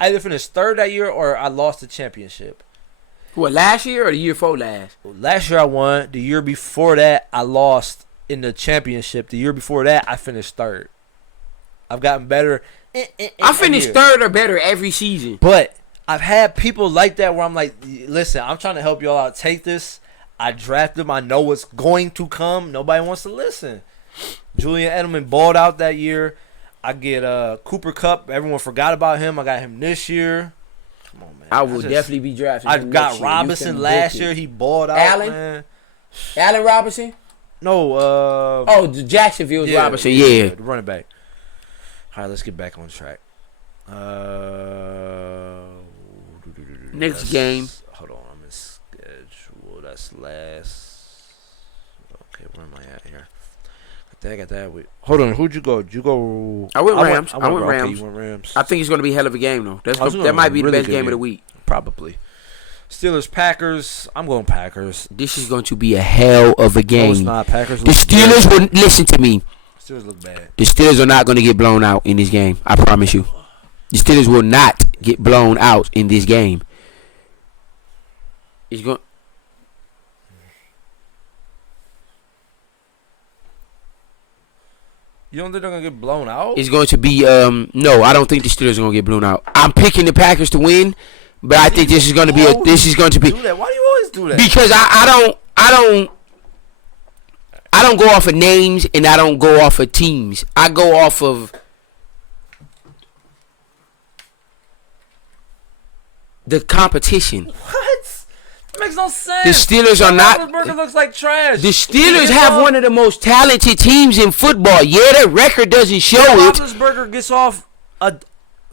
I either finished third that year or I lost the championship. What, last year or the year before last? Last year I won. The year before that I lost in the championship. The year before that I finished third. I've gotten better. I finished third or better every season. But I've had people like that where I'm like, listen, I'm trying to help y'all out. Take this. I drafted him. I know what's going to come. Nobody wants to listen. Julian Edelman balled out that year. I get Cooper Kupp. Everyone forgot about him. I got him this year. Come on, man. I will definitely be drafting I him got next year. Robinson last year. He balled out, Allen? man. Allen Robinson? No. The Jacksonville's yeah, Robinson, yeah. The running back. All right, let's get back on track. Next game. Hold on, I'm in schedule. That's last. Okay, where am I at here? Got that. Hold on, who'd you go? Did you go? I went Rams. I went Rams. Rams. You went Rams. I think it's going to be a hell of a game, though. That might be the really best good game of the week. Probably. Steelers, Packers. I'm going Packers. This is going to be a hell of a game. No, it's not. Packers. The Steelers will listen to me. Steelers look bad. The Steelers are not going to get blown out in this game. I promise you. The Steelers will not get blown out in this game. It's going. You don't think they're gonna get blown out? It's going to be no. I don't think the Steelers are going to get blown out. I'm picking the Packers to win, but I think this is going to be This is going to be. Do that? Why do you always do that? Because I don't go off of names and I don't go off of teams. I go off of the competition. What? That makes no sense. The Steelers are not. Roethlisberger looks like trash. The Steelers have one of the most talented teams in football. Yeah, their record doesn't show it. Roethlisberger gets off a.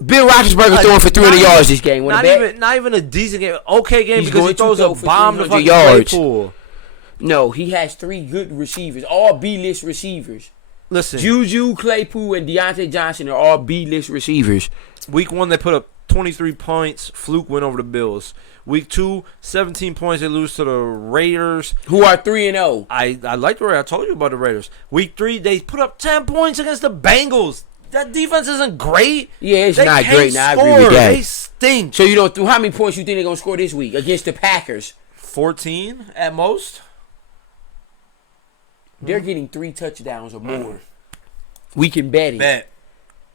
Bill Roethlisberger throwing for 300 yards this game. Not even a decent game. Okay game He's because he going to throws a throw for bomb to 300 fucking yards. Claypool. No, he has 3 good receivers, all B-list receivers. Listen, Juju, Claypool, and Deontay Johnson are all B-list receivers. week 1 they put up 23 points. Fluke win over the Bills. Week 2, 17 points. They lose to the Raiders. Who are 3-0. I like the Raiders. I told you about the Raiders. Week 3, they put up 10 points against the Bengals. That defense isn't great. Yeah, it's They not can't great. Now, I score. agree with that. They stink. So, how many points you think they're going to score this week against the Packers? 14 at most. They're getting 3 touchdowns or more. We can bet it. Bet.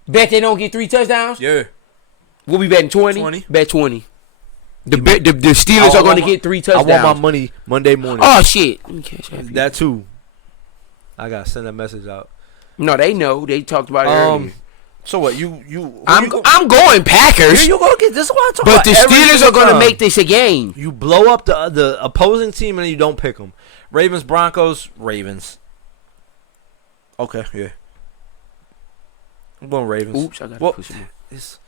Bet they don't get 3 touchdowns? Yeah. We'll be betting 20. 20. Bet 20. The Steelers are going to get 3 touchdowns. I want my money Monday morning. Oh, shit. Let me catch that. That too. I gotta send that message out. No, they know. They talked about it earlier. So what? I'm going Packers. You gonna get this? Is what I talk But about the every Steelers are single going to time. make this a game. You blow up the opposing team and then you don't pick them. Ravens, Broncos, Ravens. Okay, yeah. I'm going Ravens. Oops, I got to push him. It's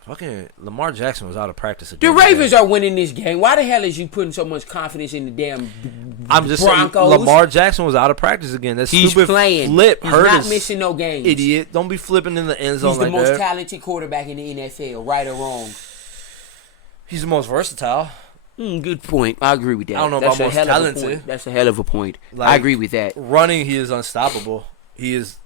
fucking Lamar Jackson was out of practice The again. Ravens are winning this game. Why the hell is you putting so much confidence in the damn I'm just Broncos? saying Lamar Jackson was out of practice again. That He's stupid playing. flip He's hurt not his missing no games. idiot. Don't be flipping in the end zone He's the like most that. talented quarterback in the NFL, right or wrong. He's the most versatile. Good point. I agree with that. I don't know That's about a most hell of a talented. point. That's a hell of a point. I Like, agree with that. Running, he is unstoppable. He is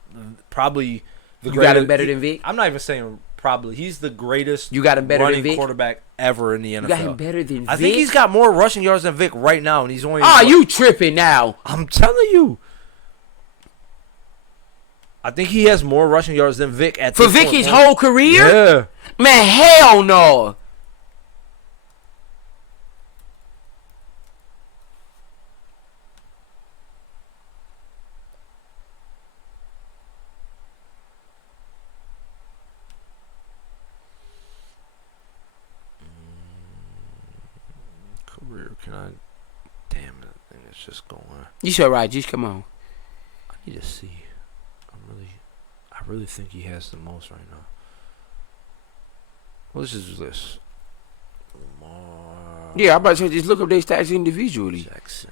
probably the You greatest. got him better than Vic? I'm not even saying probably. He's the greatest. You got him better than running Vic? quarterback ever in the NFL. You got him better than Vic? I think he's got more rushing yards than Vic right now, and he's only. Oh, you tripping now. I'm telling you. I think he has more rushing yards than Vic at For this Vic point, his man. whole career? Yeah. Man, hell no. Career, can I? Damn it, thing is just going. You sure right, just come on. I need to see. I really think he has the most right now. Well, let's just do this. Lamar Yeah, I'm about to say, just look up their stats individually. Jackson.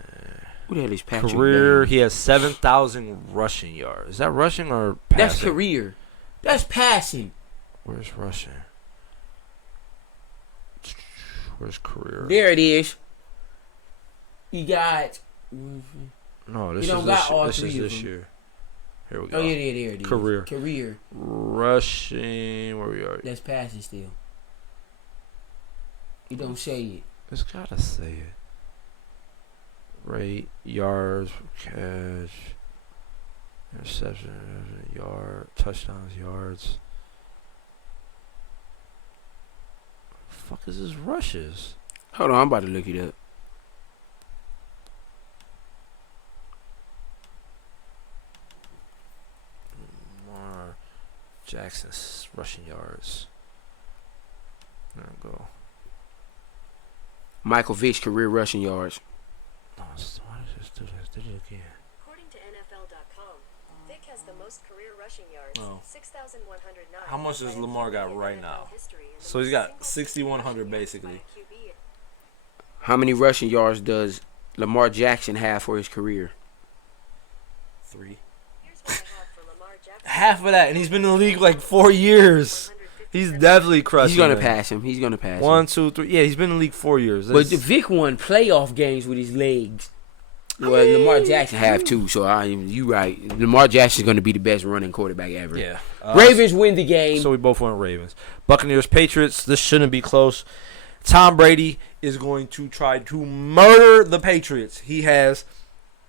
Who the hell is Patrick Career, Mahomes? he has 7,000 rushing yards. Is that rushing or passing? That's career. That's passing. Where's rushing? Where's career? There it is. You got. No, this You don't is got this, all this three is of this them. year. Here we go. Oh, yeah, there it is. Career. Rushing. Where we are? That's passing still. You don't say it. It's gotta say it. Rate, yards, catch, interception, yard, touchdowns, yards. Fuck is this rushes? Hold on, I'm about to look it up. Lamar Jackson's rushing yards. There we go. Michael Vick's career rushing yards. No, why did this do this? Did it again? According to NFL.com, Vick has the most career rushing yards, Oh. 6,109. How much does by a Lamar QB got in right NFL now? history and So the he's got single 6,100 rushing yards basically. by a QB. How many rushing yards does Lamar Jackson have for his career? 3. Here's what I have for Lamar Jackson. Half of that, and he's been in the league like 4 years. He's definitely crushing. He's gonna it. pass him. He's gonna pass him. 1, 2, 3. Yeah, he's been in the league 4 years. But That's- Vick won playoff games with his legs. Well, Lamar Jackson have too, so you right. Lamar Jackson's going to be the best running quarterback ever. yeah. Ravens win the game. So we both went Ravens. Buccaneers, Patriots. This shouldn't be close. Tom Brady is going to try to murder the Patriots. He has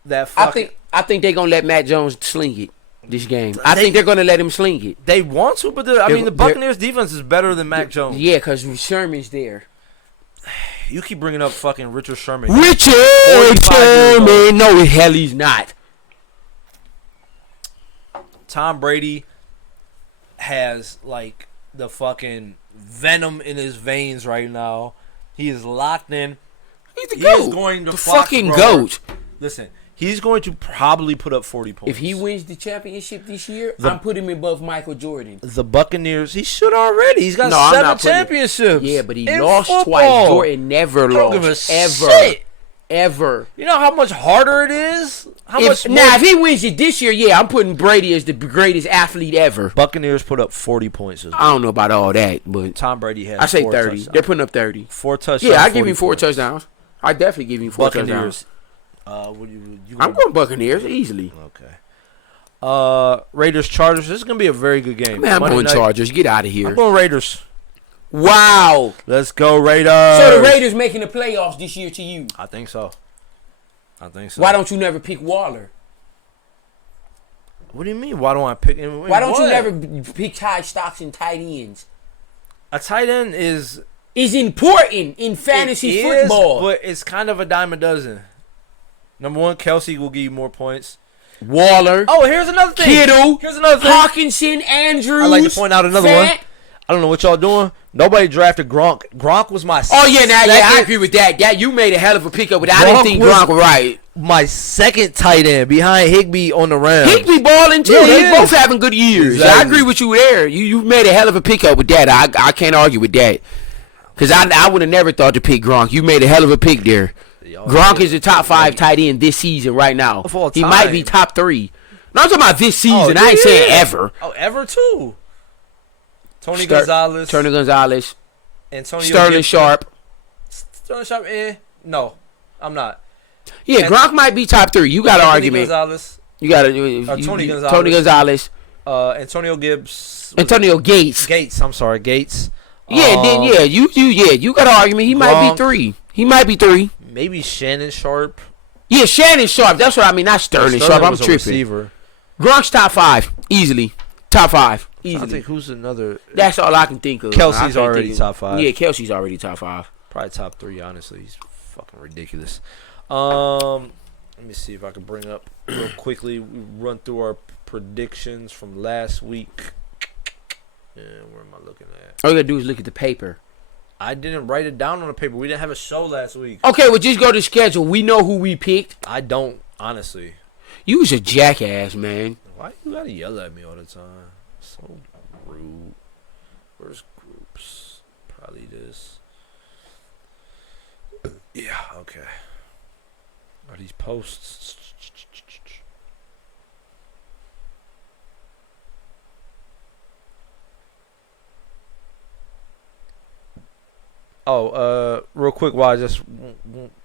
that fucking. I think they're going to let Matt Jones sling it this game. I think they're going to let him sling it. They want to, but I mean, the Buccaneers defense is better than Mac Jones. Yeah, because Sherman's there. You keep bringing up fucking Richard Sherman. Richard 45 years old. Sherman. No, hell he's not. Tom Brady has like the fucking venom in his veins right now. He is locked in. He's the He GOAT. is going to the Foxborough. fucking GOAT. Listen, he's going to probably put up 40 points. If he wins the championship this year, The- I'm putting him above Michael Jordan. The Buccaneers, he should already. He's got No, I'm 7 not putting it- championships. Yeah, but he in lost football. twice. Jordan never Don't give a lost. Ever. shit. Ever. You know how much harder it is? How much more? If he wins it this year, yeah, I'm putting Brady as the greatest athlete ever. Buccaneers put up 40 points. This week. I don't know about all that, but Tom Brady has I say 4 30. touchdowns. They're putting up 30. 4 touchdowns. Yeah, I give 40 him 4 points. touchdowns. I definitely give him 4 touchdowns. Buccaneers. What you I'm going Buccaneers easily. Okay. Raiders, Chargers. This is going to be a very good game. Man, I'm Monday going night. Chargers. Get out of here. I'm going Raiders. Wow. Let's go, Raiders. So the Raiders making the playoffs this year to you. I think so. Why don't you never pick Waller? What do you mean? Why don't I pick him? Why don't you never pick Ty Stocks and tight ends? A tight end is Important in fantasy it is, football. but it's kind of a dime a dozen. Number 1, Kelsey will give you more points. Waller, Oh, here's another thing. Kittle, Here's another thing. Hawkinson, Andrews. I'd like to point out another one. Fant. I don't know what y'all doing. Nobody drafted Gronk. Gronk was my Oh yeah, now I second- agree with that. That you made a hell of a pickup, but I didn't Gronk think was- Gronk was right. my second tight end behind Higbee on the Rams. Higbee balling too. Yeah, he they is. both having good years. Exactly. I agree with you there. You made a hell of a pickup with that. I can't argue with that. Cause I would have never thought to pick Gronk. You made a hell of a pick there. Y'all Gronk did. is the top 5 tight end this season right now. Of all He might be time. top 3. No, I'm talking about this season. Oh, I ain't saying yeah. ever. Oh, ever too. Tony Ster- Gonzalez. Turner Gonzalez, Antonio Sterling Gibson. Sharp. Sterling Sharp. No, I'm not. Yeah, And- Gronk might be top 3. You got an Anthony argument. Gonzalez. You got Tony Gonzalez. Tony Gonzalez, Antonio Gibbs. Antonio Gates. Gates. I'm sorry, Gates. Yeah, then you got an argument. He might Gronk. be 3. He might be 3. Maybe Shannon Sharp. Yeah, Shannon Sharp. That's what I mean. Not Sterling Sharp. I'm was a tripping. receiver. Gronk's top 5 easily. Top 5 I easily. think who's another. That's all I can think of. Kelsey's I can't already think of- top 5. Yeah, Kelsey's already top 5. Probably top 3. Honestly, he's fucking ridiculous. Let me see if I can bring up real quickly. We run through our predictions from last week. And where am I looking at? All you gotta do is look at the paper. I didn't write it down on the paper. We didn't have a show last week. Okay, well just go to schedule. We know who we picked. I don't, honestly. You was a jackass, man. Why you gotta yell at me all the time? So rude. Where's groups? Probably this. Yeah, okay. Are these posts? Real quick, while I just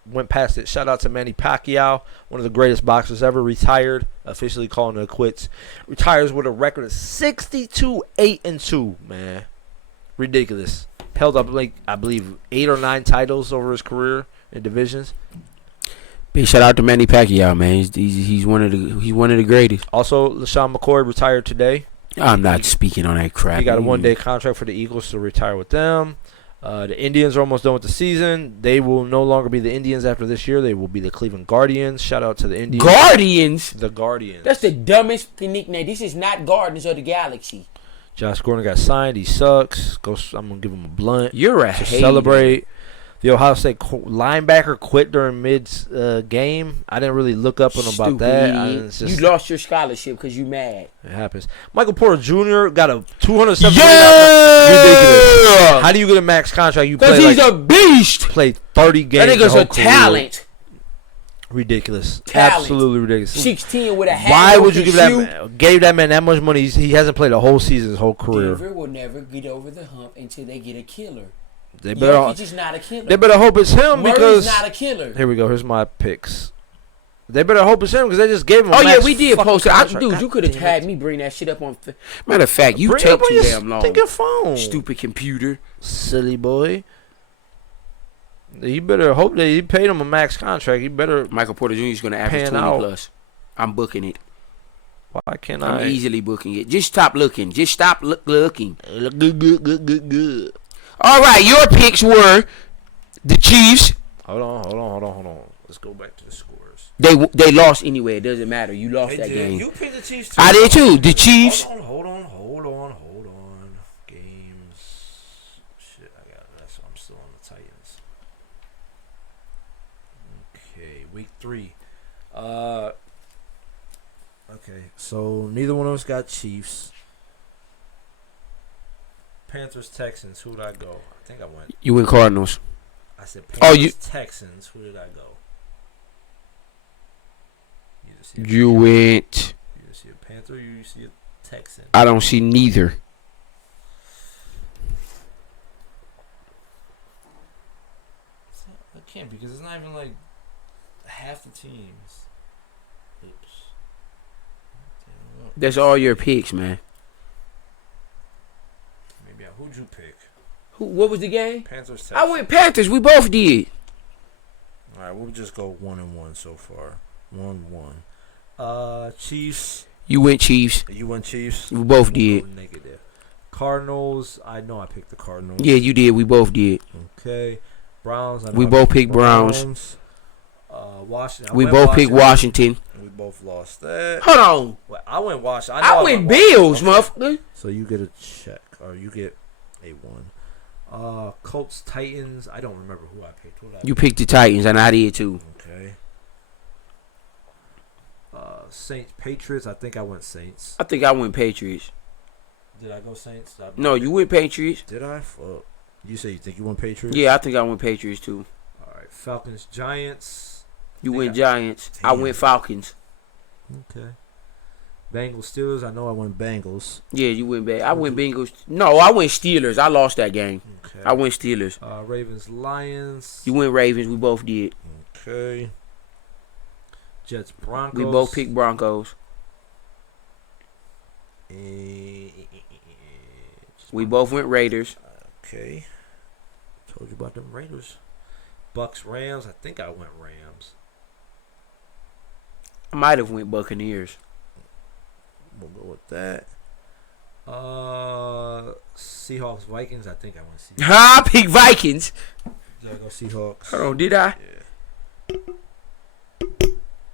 went past it, shout out to Manny Pacquiao, one of the greatest boxers ever, retired, officially calling it quits. Retires with a record of 62-8-2, man. Ridiculous. Held up, like, I believe, 8 or 9 titles over his career in divisions. Big shout out to Manny Pacquiao, man. He's one of the greatest. Also, LaShawn McCoy retired today. I'm not speaking on that crap. He got a one-day contract for the Eagles to retire with them. The Indians are almost done with the season. They will no longer be the Indians after this year. They will be the Cleveland Guardians. Shout out to the Indians. Guardians? The Guardians. That's the dumbest nickname. This is not Guardians of the Galaxy. Josh Gordon got signed. He sucks. I'm going to give him a blunt. You're a to hater. celebrate. The Ohio State linebacker quit during mid-game. I didn't really look up on about Stupid that. idiot. You lost your scholarship because you mad. It happens. Michael Porter Jr. got a 270. Yeah! Ridiculous. How do you get a max contract? You Because play he's a beast. played 30 games. That nigga's your a whole career. talent. Ridiculous. Talent. Absolutely ridiculous. 16 with a hat. Why would you gave that man that much money? He hasn't played a whole season his whole career. Denver will never get over the hump until they get a killer. They better, Jokic is not a killer. they better hope it's him Murray's because not a killer. here we go. Here's my picks. They better hope it's him because they just gave him. Oh a yeah, max we did fucking post it. contract. Dude, you God could have damn tagged it. me. Bring that shit up on. Matter of fact, you Bring it take up on too your damn long. stinking phone. Stupid computer. Silly boy. He better hope that he paid him a max contract. He better. Michael Porter Jr. is going to average Pan 20 out. plus. I'm booking it. Why can't I'm I? easily booking it. Just stop looking. Just stop looking. Look good. All right, your picks were the Chiefs. Hold on. Let's go back to the scores. They lost anyway. It doesn't matter. You lost that game. You picked the Chiefs too. I did too. The Chiefs. Hold on. Games. Shit, I got that. So I'm still on the Titans. Okay, week 3. Okay, so neither one of us got Chiefs. Panthers, Texans. Who did I go? I think I went. You went Cardinals. I said Panthers, you- Texans. Who did I go? You just see a, You went. you just see a Panther. You see a Texan. I don't see neither. It can't be because it's not even like half the teams. Oops. That's all your picks, man. Maybe who'd you pick? What was the game? Panthers, Texans. I went Panthers. We both did. All right, we'll just go 1-1 so far. 1-1. Chiefs. You went Chiefs. You went Chiefs. We both We'll did. go negative. Cardinals. I know I picked the Cardinals. Yeah, you did. We both did. Okay. Browns. I know We I both picked Browns. Washington. I We went both picked Washington. We both lost that. Hold on. Well, I went Washington. I went Bills, Okay. motherfucker. So you get a check, or you get a 1. Colts, Titans. I don't remember who I picked. Who did I You picked the Titans, and I did too. Okay. Saints, Patriots. I think I went Saints. I think I went Patriots. Did I go Saints? No, you went Patriots. Did I? Fuck. You say you think you went Patriots? Yeah, I think I went Patriots too. All right. Falcons, Giants. You Think went I- Giants. I Damn. went Falcons. Okay. Bengals, Steelers. I know I went Bengals. Yeah, you went back. I went Bengals. No, I went Steelers. I lost that game. Okay. I went Steelers. Ravens, Lions. You went Ravens. We both did. Okay. Jets, Broncos. We both picked Broncos. We both went Raiders. Okay. Told you about them Raiders. Bucks, Rams. I think I went Rams. I might have went Buccaneers. We'll go with that. Seahawks, Vikings. I think I went Seahawks. I picked Vikings. Did I go Seahawks? Hold on, did I? Yeah.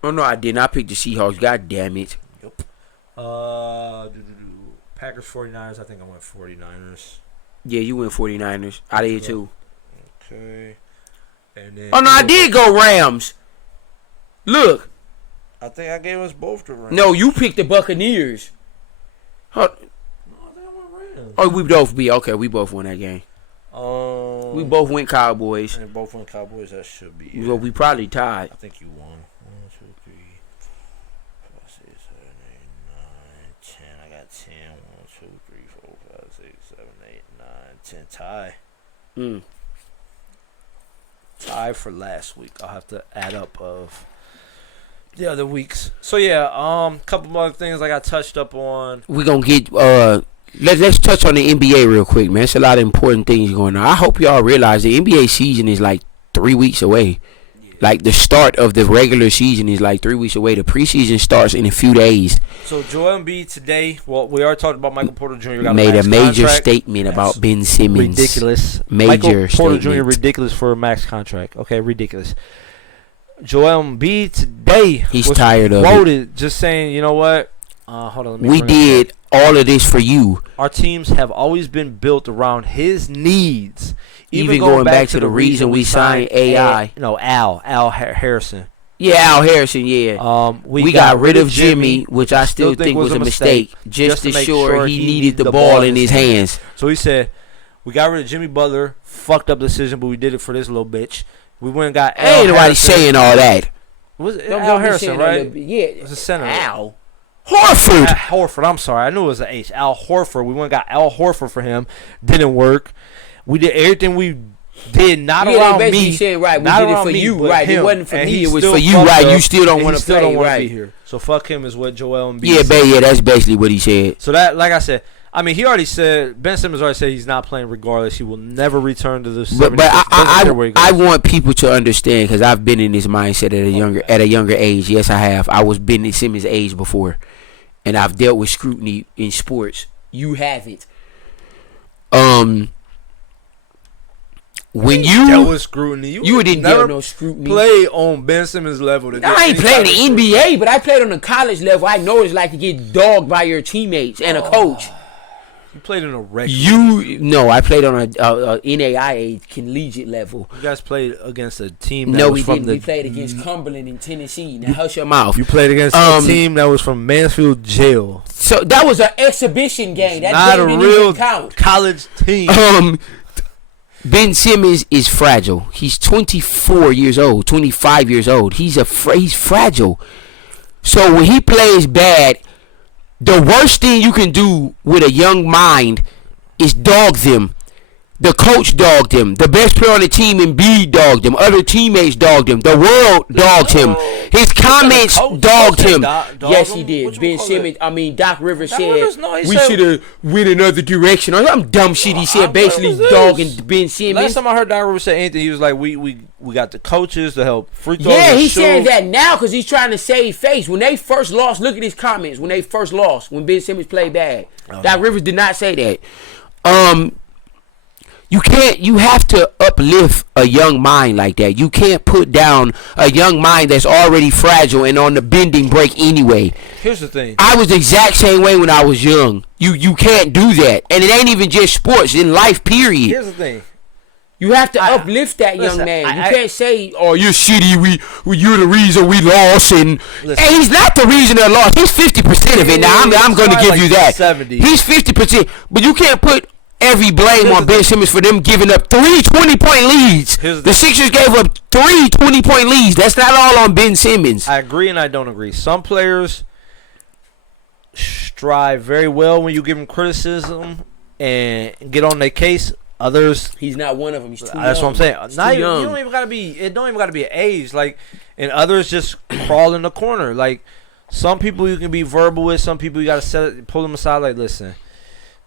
Oh no, I didn't. I picked the Seahawks. God damn it. Yep. Packers, 49ers. I think I went 49ers. Yeah, you went 49ers. I did too. Okay. And then. Oh no, I did go Rams. Look. I think I gave us both the Rams. No, you picked the Buccaneers. No, I think I went Rams. Oh, we both be okay. We both won that game. We both went Cowboys. And both went Cowboys. That should be. Well, we probably tied. I think you won. 1, 2, 3, 4, 5, 6, 7, 8, 9, 10. I got 10. 1, 2, 3, 4, 5, 6, 7, 8, 9, 10. Tie. tie for last week. I'll have to add up of the other weeks. So yeah, couple more things I got touched up on. We're gonna get let's touch on the NBA real quick, man. It's a lot of important things going on. I hope y'all realize the NBA season is like 3 weeks away. Like the start of the regular season is like 3 weeks away. The preseason starts in a few days. So Joel Embiid today, well, we already talked about Michael Porter Jr. Got Made a major contract. statement about Ben Simmons. Ridiculous. Major Michael Porter Jr. statement. ridiculous for a max contract. Okay, ridiculous. Joel Embiid today He's was tired of it. quoted just saying, you know what? Hold on. Let me We bring it did all of this for you. up. Our teams have always been built around his needs. Even going back to the reason we signed AI. Al Harrison. Yeah, Al Harrison, yeah. We got rid of Jimmy, which I still think was a mistake, just to make sure he needed the ball in his hands. So he said, we got rid of Jimmy Butler. Fucked up decision, but we did it for this little bitch. We went and got Al Ain't nobody Harrison. saying all that. Was it Don't Al be Harrison, saying right? that, yeah. It was a center. Al Horford. Al Horford. I'm sorry. I knew it was an H. Al Horford. We went and got Al Horford for him. Didn't work. We did everything we did not Yeah, they around basically me. said, right, we not did it around for me, you, but right. It him. wasn't for And me, he it was still for you, fucked right. up, You still don't and wanna he still play, don't wanna right. be here. So fuck him is what Joel Embiid Yeah, said. that's basically what he said. So that, like I said, I mean, he already said, Ben Simmons already said he's not playing regardless. He will never return to the 76ers. But Doesn't care where he goes. I want people to understand, because I've been in this mindset at a younger age. Yes, I have. I was Ben Simmons' age before, and I've dealt with scrutiny in sports. You haven't. When That was scrutiny. you didn't never deal no scrutiny. play on Ben Simmons' level. To get I ain't any playing type the of NBA, but I played on the college level. I know what it's like to get dogged by your teammates and a coach. You played in a regular. No, I played on a NAIA collegiate level. You guys played against a team that No, was we from didn't. the. We played against Cumberland in Tennessee. Now hush your mouth. You played against a team that was from Mansfield Jail. So that was an exhibition game. That Not a game didn't real even count. college team. Ben Simmons is fragile. He's 24 years old, 25 years old. He's fragile. So when he plays bad, the worst thing you can do with a young mind is dog them. The coach dogged him. The best player on the team, Embiid, dogged him. Other teammates dogged him. The world dogged him. His comments dogged him. Yes, he did. Ben Simmons, Doc Rivers said we should have went another direction. Or some dumb shit he said, basically dogging Ben Last Simmons. time I heard Doc Rivers say anything, he was like, "We got the coaches to help free throws." Yeah, and he's saying shoot." that now because he's trying to save face. When they first lost, look at his comments. When they first lost, when Ben Simmons played bad, Doc Rivers did not say that. You have to uplift a young mind like that. You can't put down a young mind that's already fragile and on the bending break anyway. Here's the thing. I was the exact same way when I was young. You can't do that. And it ain't even just sports, in life, period. Here's the thing. You have to uplift that young listen, man. You I- can't say, "Oh, you're shitty. You're the reason we lost." And Listen. hey, he's not the reason they lost. He's 50% of it. Now I'm going to Probably give like you that. 70. He's 50%, but you can't put every blame Here's on the Ben thing. Simmons for them giving up 3 20-point leads. Here's the The Sixers gave up 3 20-point leads. That's not all on Ben Simmons. I agree and I don't agree. Some players strive very well when you give them criticism and get on their case. Others, He's not one of them. He's too that's what I'm saying. He's Not too even, you young. don't even gotta be. It don't even gotta be an age. Like, and others just crawl in the corner. Like, some people you can be verbal with. Some people you gotta pull them aside. Like, listen,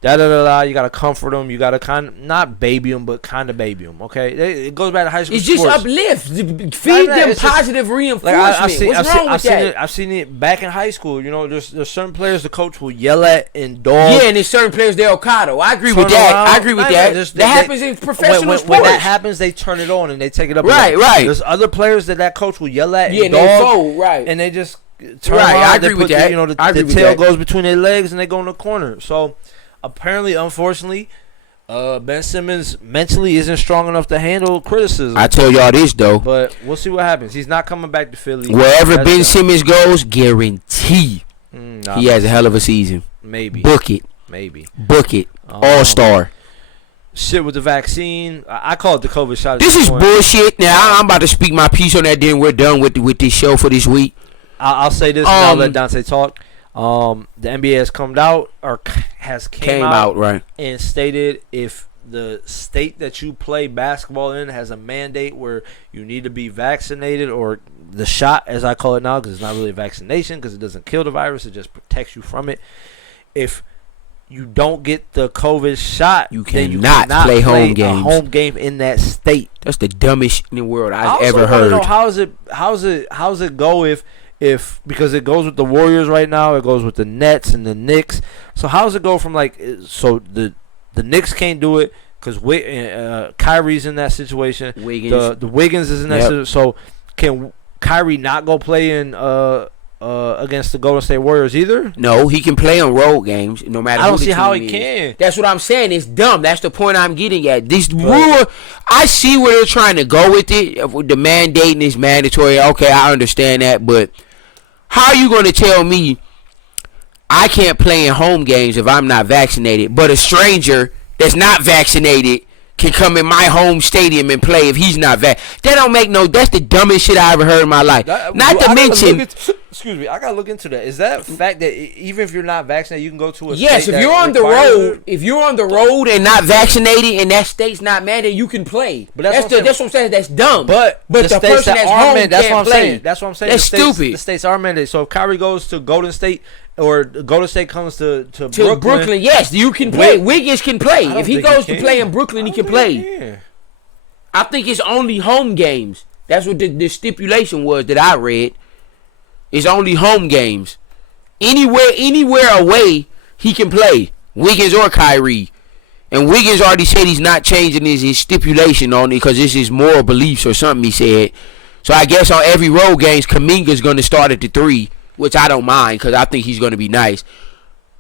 da da da da. You gotta comfort them. You gotta kind of not baby them, but kind of baby them. Okay, it goes back to high school. It's just sports. uplift. Not Feed that, them it's just- positive Like reinforcement. What's wrong with that? I've seen it back in high school. You know, there's certain players the coach will yell at and dog. Yeah, and there's certain players they'll coddle. I agree with turn that. around. I agree with Not that. even just- That they- happens in professional when sports. that happens, they turn it on and they take it up. Right, again. right. There's other players that coach will yell at Yeah, and and they dog, fold, right. and they just turn Right, around. I They agree with put that. You know, I agree the with tail that. goes between their legs and they go in the corner. So apparently, unfortunately, Ben Simmons mentally isn't strong enough to handle criticism. I told y'all this though. But we'll see what happens. He's not coming back to Philly. Wherever That's Ben done. Simmons goes, guarantee Nah, he has a hell of a season. maybe. Book it. Maybe. All-star. Shit with the vaccine. I call it the COVID shot. at This is point. bullshit. Now I'm about to speak my piece on that. Then we're done with this show for this week. I'll say this and I'll let Dante talk. The NBA has come out or has came Came out out right. and stated if the state that you play basketball in has a mandate where you need to be vaccinated, or the shot, as I call it now, because it's not really a vaccination because it doesn't kill the virus, it just protects you from it. If you don't get the COVID shot, You then cannot play home games. a home game in that state. That's the dumbest shit in the world I I've also ever wanna heard. know how's it go if because it goes with the Warriors right now, it goes with the Nets and the Knicks. So how's it go from so the Knicks can't do it because Kyrie's in that situation. Wiggins. The Wiggins is in that situation. So can Kyrie not go play in against the Golden State Warriors either? No, he can play on road games no matter. I don't who the see how team he is. can. That's what I'm saying. It's dumb. That's the point I'm getting at. This rule, I see where they're trying to go with it. The mandating is mandatory. Okay, I understand that, but how are you going to tell me I can't play in home games if I'm not vaccinated, but a stranger that's not vaccinated can come in my home stadium and play if he's not vaccinated? That don't make no. That's the dumbest shit I ever heard in my life. Not to mention. Excuse me, I gotta look into that. Is that fact that even if you're not vaccinated, you can go to a Yes, state if that you're on the requires road, it? if you're on the road and not vaccinated and that state's not mandated, you can play. But that's what I'm that's what I'm saying. That's dumb. But the states person that that's are home mandated, that's can't what I'm play. saying. That's what I'm saying. That's stupid. The states are mandated. So if Kyrie goes to Golden State or Golden State comes to To Brooklyn, Brooklyn, yes, you can play. Wait. Wiggins can play. I don't If he think he goes to can. play in Brooklyn, he I can don't think play. he can. I think it's only home games. That's what the stipulation was that I read. It's only home games. Anywhere away, he can play. Wiggins or Kyrie. And Wiggins already said he's not changing his stipulation on it because it's his moral beliefs or something he said. So I guess on every road games, Kuminga's going to start at the 3, which I don't mind because I think he's going to be nice.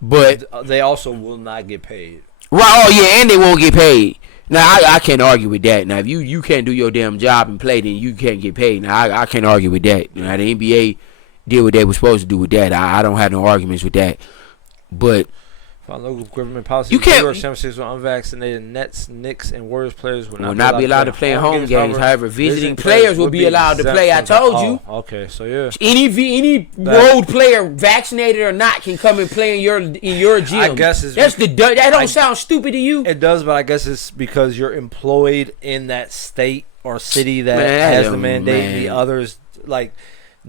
But They also will not get paid. right, oh yeah, and they won't get paid. Now I can't argue with that. Now if you can't do your damn job and play, then you can't get paid. Now I can't argue with that. Now the NBA did what they were supposed to do with that. I don't have no arguments with that. But Local government policy. You can't- New York 76 with unvaccinated Nets, Knicks, and Warriors players will not be allowed to play in home games. However, visiting players will be allowed to exempt play. I from the- told you. Oh, okay, so yeah. Any road player, vaccinated or not, can come and play in your gym. I guess it's that don't sound stupid to you. It does, but I guess it's because you're employed in that state or city that Man, has the mandate. And the man. others, like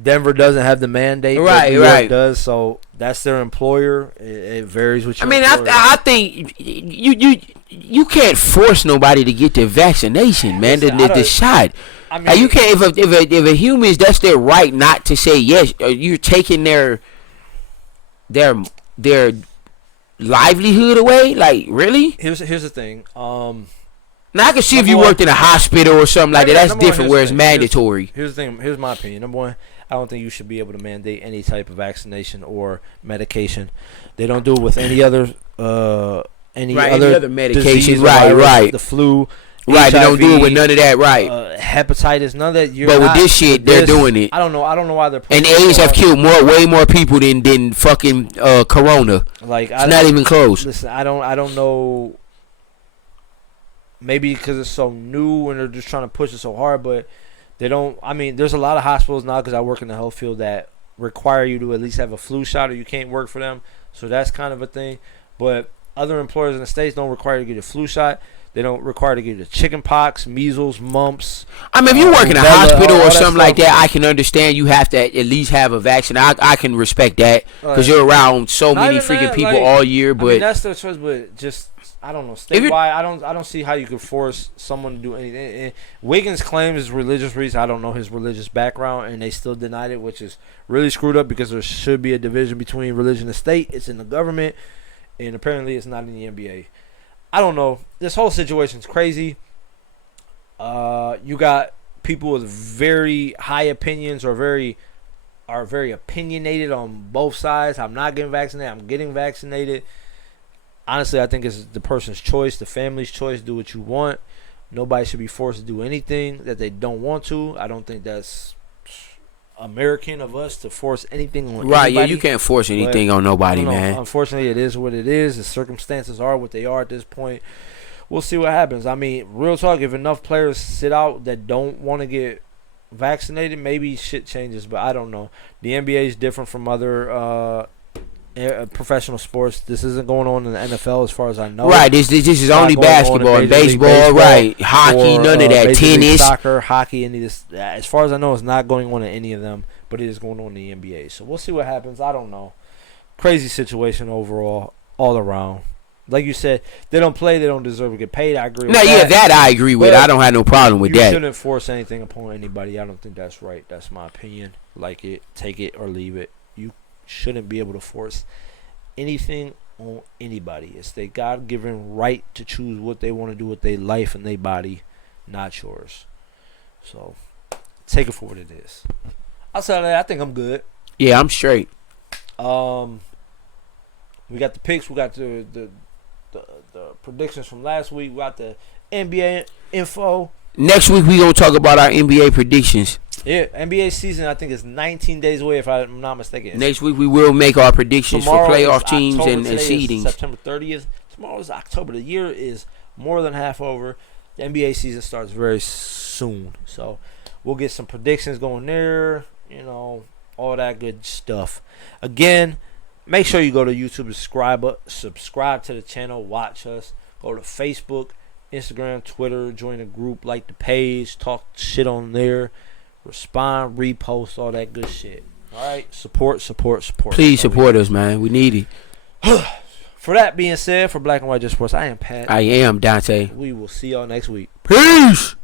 Denver, doesn't have the mandate. but Right, New York right. does, so that's their employer. It varies with I your mean, employer. I think you can't force nobody to get the vaccination, man. Listen, The I don't- shot. I mean, Like, you can't if a humans, that's their right not to say yes. You're taking their livelihood away. Like, really? here's the thing. Now I can see if Number you one- worked in a hospital or something like that. That's Number one, different. here's Where the it's thing. mandatory. Here's the thing. Here's my opinion. Number one, I don't think you should be able to mandate any type of vaccination or medication. They don't do it with any other Any other medication. disease or Right, virus, right. The flu. Right, they don't do it with HIV, none of that. Right. hepatitis, none of that. You're But with not- this shit, they're doing it. I don't know why they're. And pushing AIDS so have hard. killed way more people than fucking Corona. Like It's not even close. Listen, I don't know. Maybe because it's so new and they're just trying to push it so hard, but they don't. I mean, there's a lot of hospitals now because I work in the health field that require you to at least have a flu shot or you can't work for them. So that's kind of a thing. But other employers in the States don't require you to get a flu shot. They don't require to get you chicken pox, measles, mumps. I mean, if you work in a rubella, hospital all or that something like stuff. that, I can understand you have to at least have a vaccine. I can respect that because you're around so Not many even freaking that, people like, all year. I But mean, that's their choice, but just I don't know. If you're- Statewide, I don't see how you could force someone to do anything. And Wiggins claims his religious reason. I don't know his religious background, and they still denied it, which is really screwed up because there should be a division between religion and state. It's in the government, and apparently it's not in the NBA. I don't know. This whole situation's crazy. You got people with very high opinions or very opinionated on both sides. I'm not getting vaccinated. I'm getting vaccinated. Honestly, I think it's the person's choice, the family's choice. Do what you want. Nobody should be forced to do anything that they don't want to. I don't think that's American of us to force anything on right, anybody. yeah, you can't force anything on nobody, I don't know. man. Unfortunately, it is what it is. The circumstances are what they are at this point. We'll see what happens. I mean, real talk, if enough players sit out that don't want to get vaccinated, maybe shit changes, but I don't know. The NBA is different from other professional sports. This isn't going on in the NFL as far as I know. Right. This is Not only going on in basketball and Major League baseball. Right. Hockey. or, None of that. Major League Tennis. Soccer, hockey, any of this. As far as I know, it's not going on in any of them, but it is going on in the NBA. So we'll see what happens. I don't know. Crazy situation overall, all around. Like you said, they don't play. They don't deserve to get paid. I agree with No, that. yeah, that I agree with. But I don't have no problem with You that. shouldn't force anything upon anybody. I don't think that's right. That's my opinion. Like it, take it or leave it. You shouldn't be able to force anything on anybody. It's their God-given right to choose what they want to do with their life and their body, not yours. So take it for what it is. Outside of that, I think I'm good. Yeah, I'm straight. We got the picks. We got the predictions from last week. We got the NBA info. Next week we gonna talk about our NBA predictions. Yeah, NBA season I think is 19 days away if I'm not mistaken. Next week we will make our predictions for Tomorrow playoff is teams October. and Today is seedings. September 30th. Tomorrow is October. The year is more than half over. The NBA season starts very soon. So we'll get some predictions going there. You know, all that good stuff. Again, make sure you go to YouTube, subscribe to the channel, watch us. Go to Facebook, Instagram, Twitter, join the group, like the page, talk shit on there, respond, repost, all that good shit. All right, support. Please support us, man. We need it. For that being said, for Black and White Just Sports, I am Pat. I am Dante. We will see y'all next week. Peace.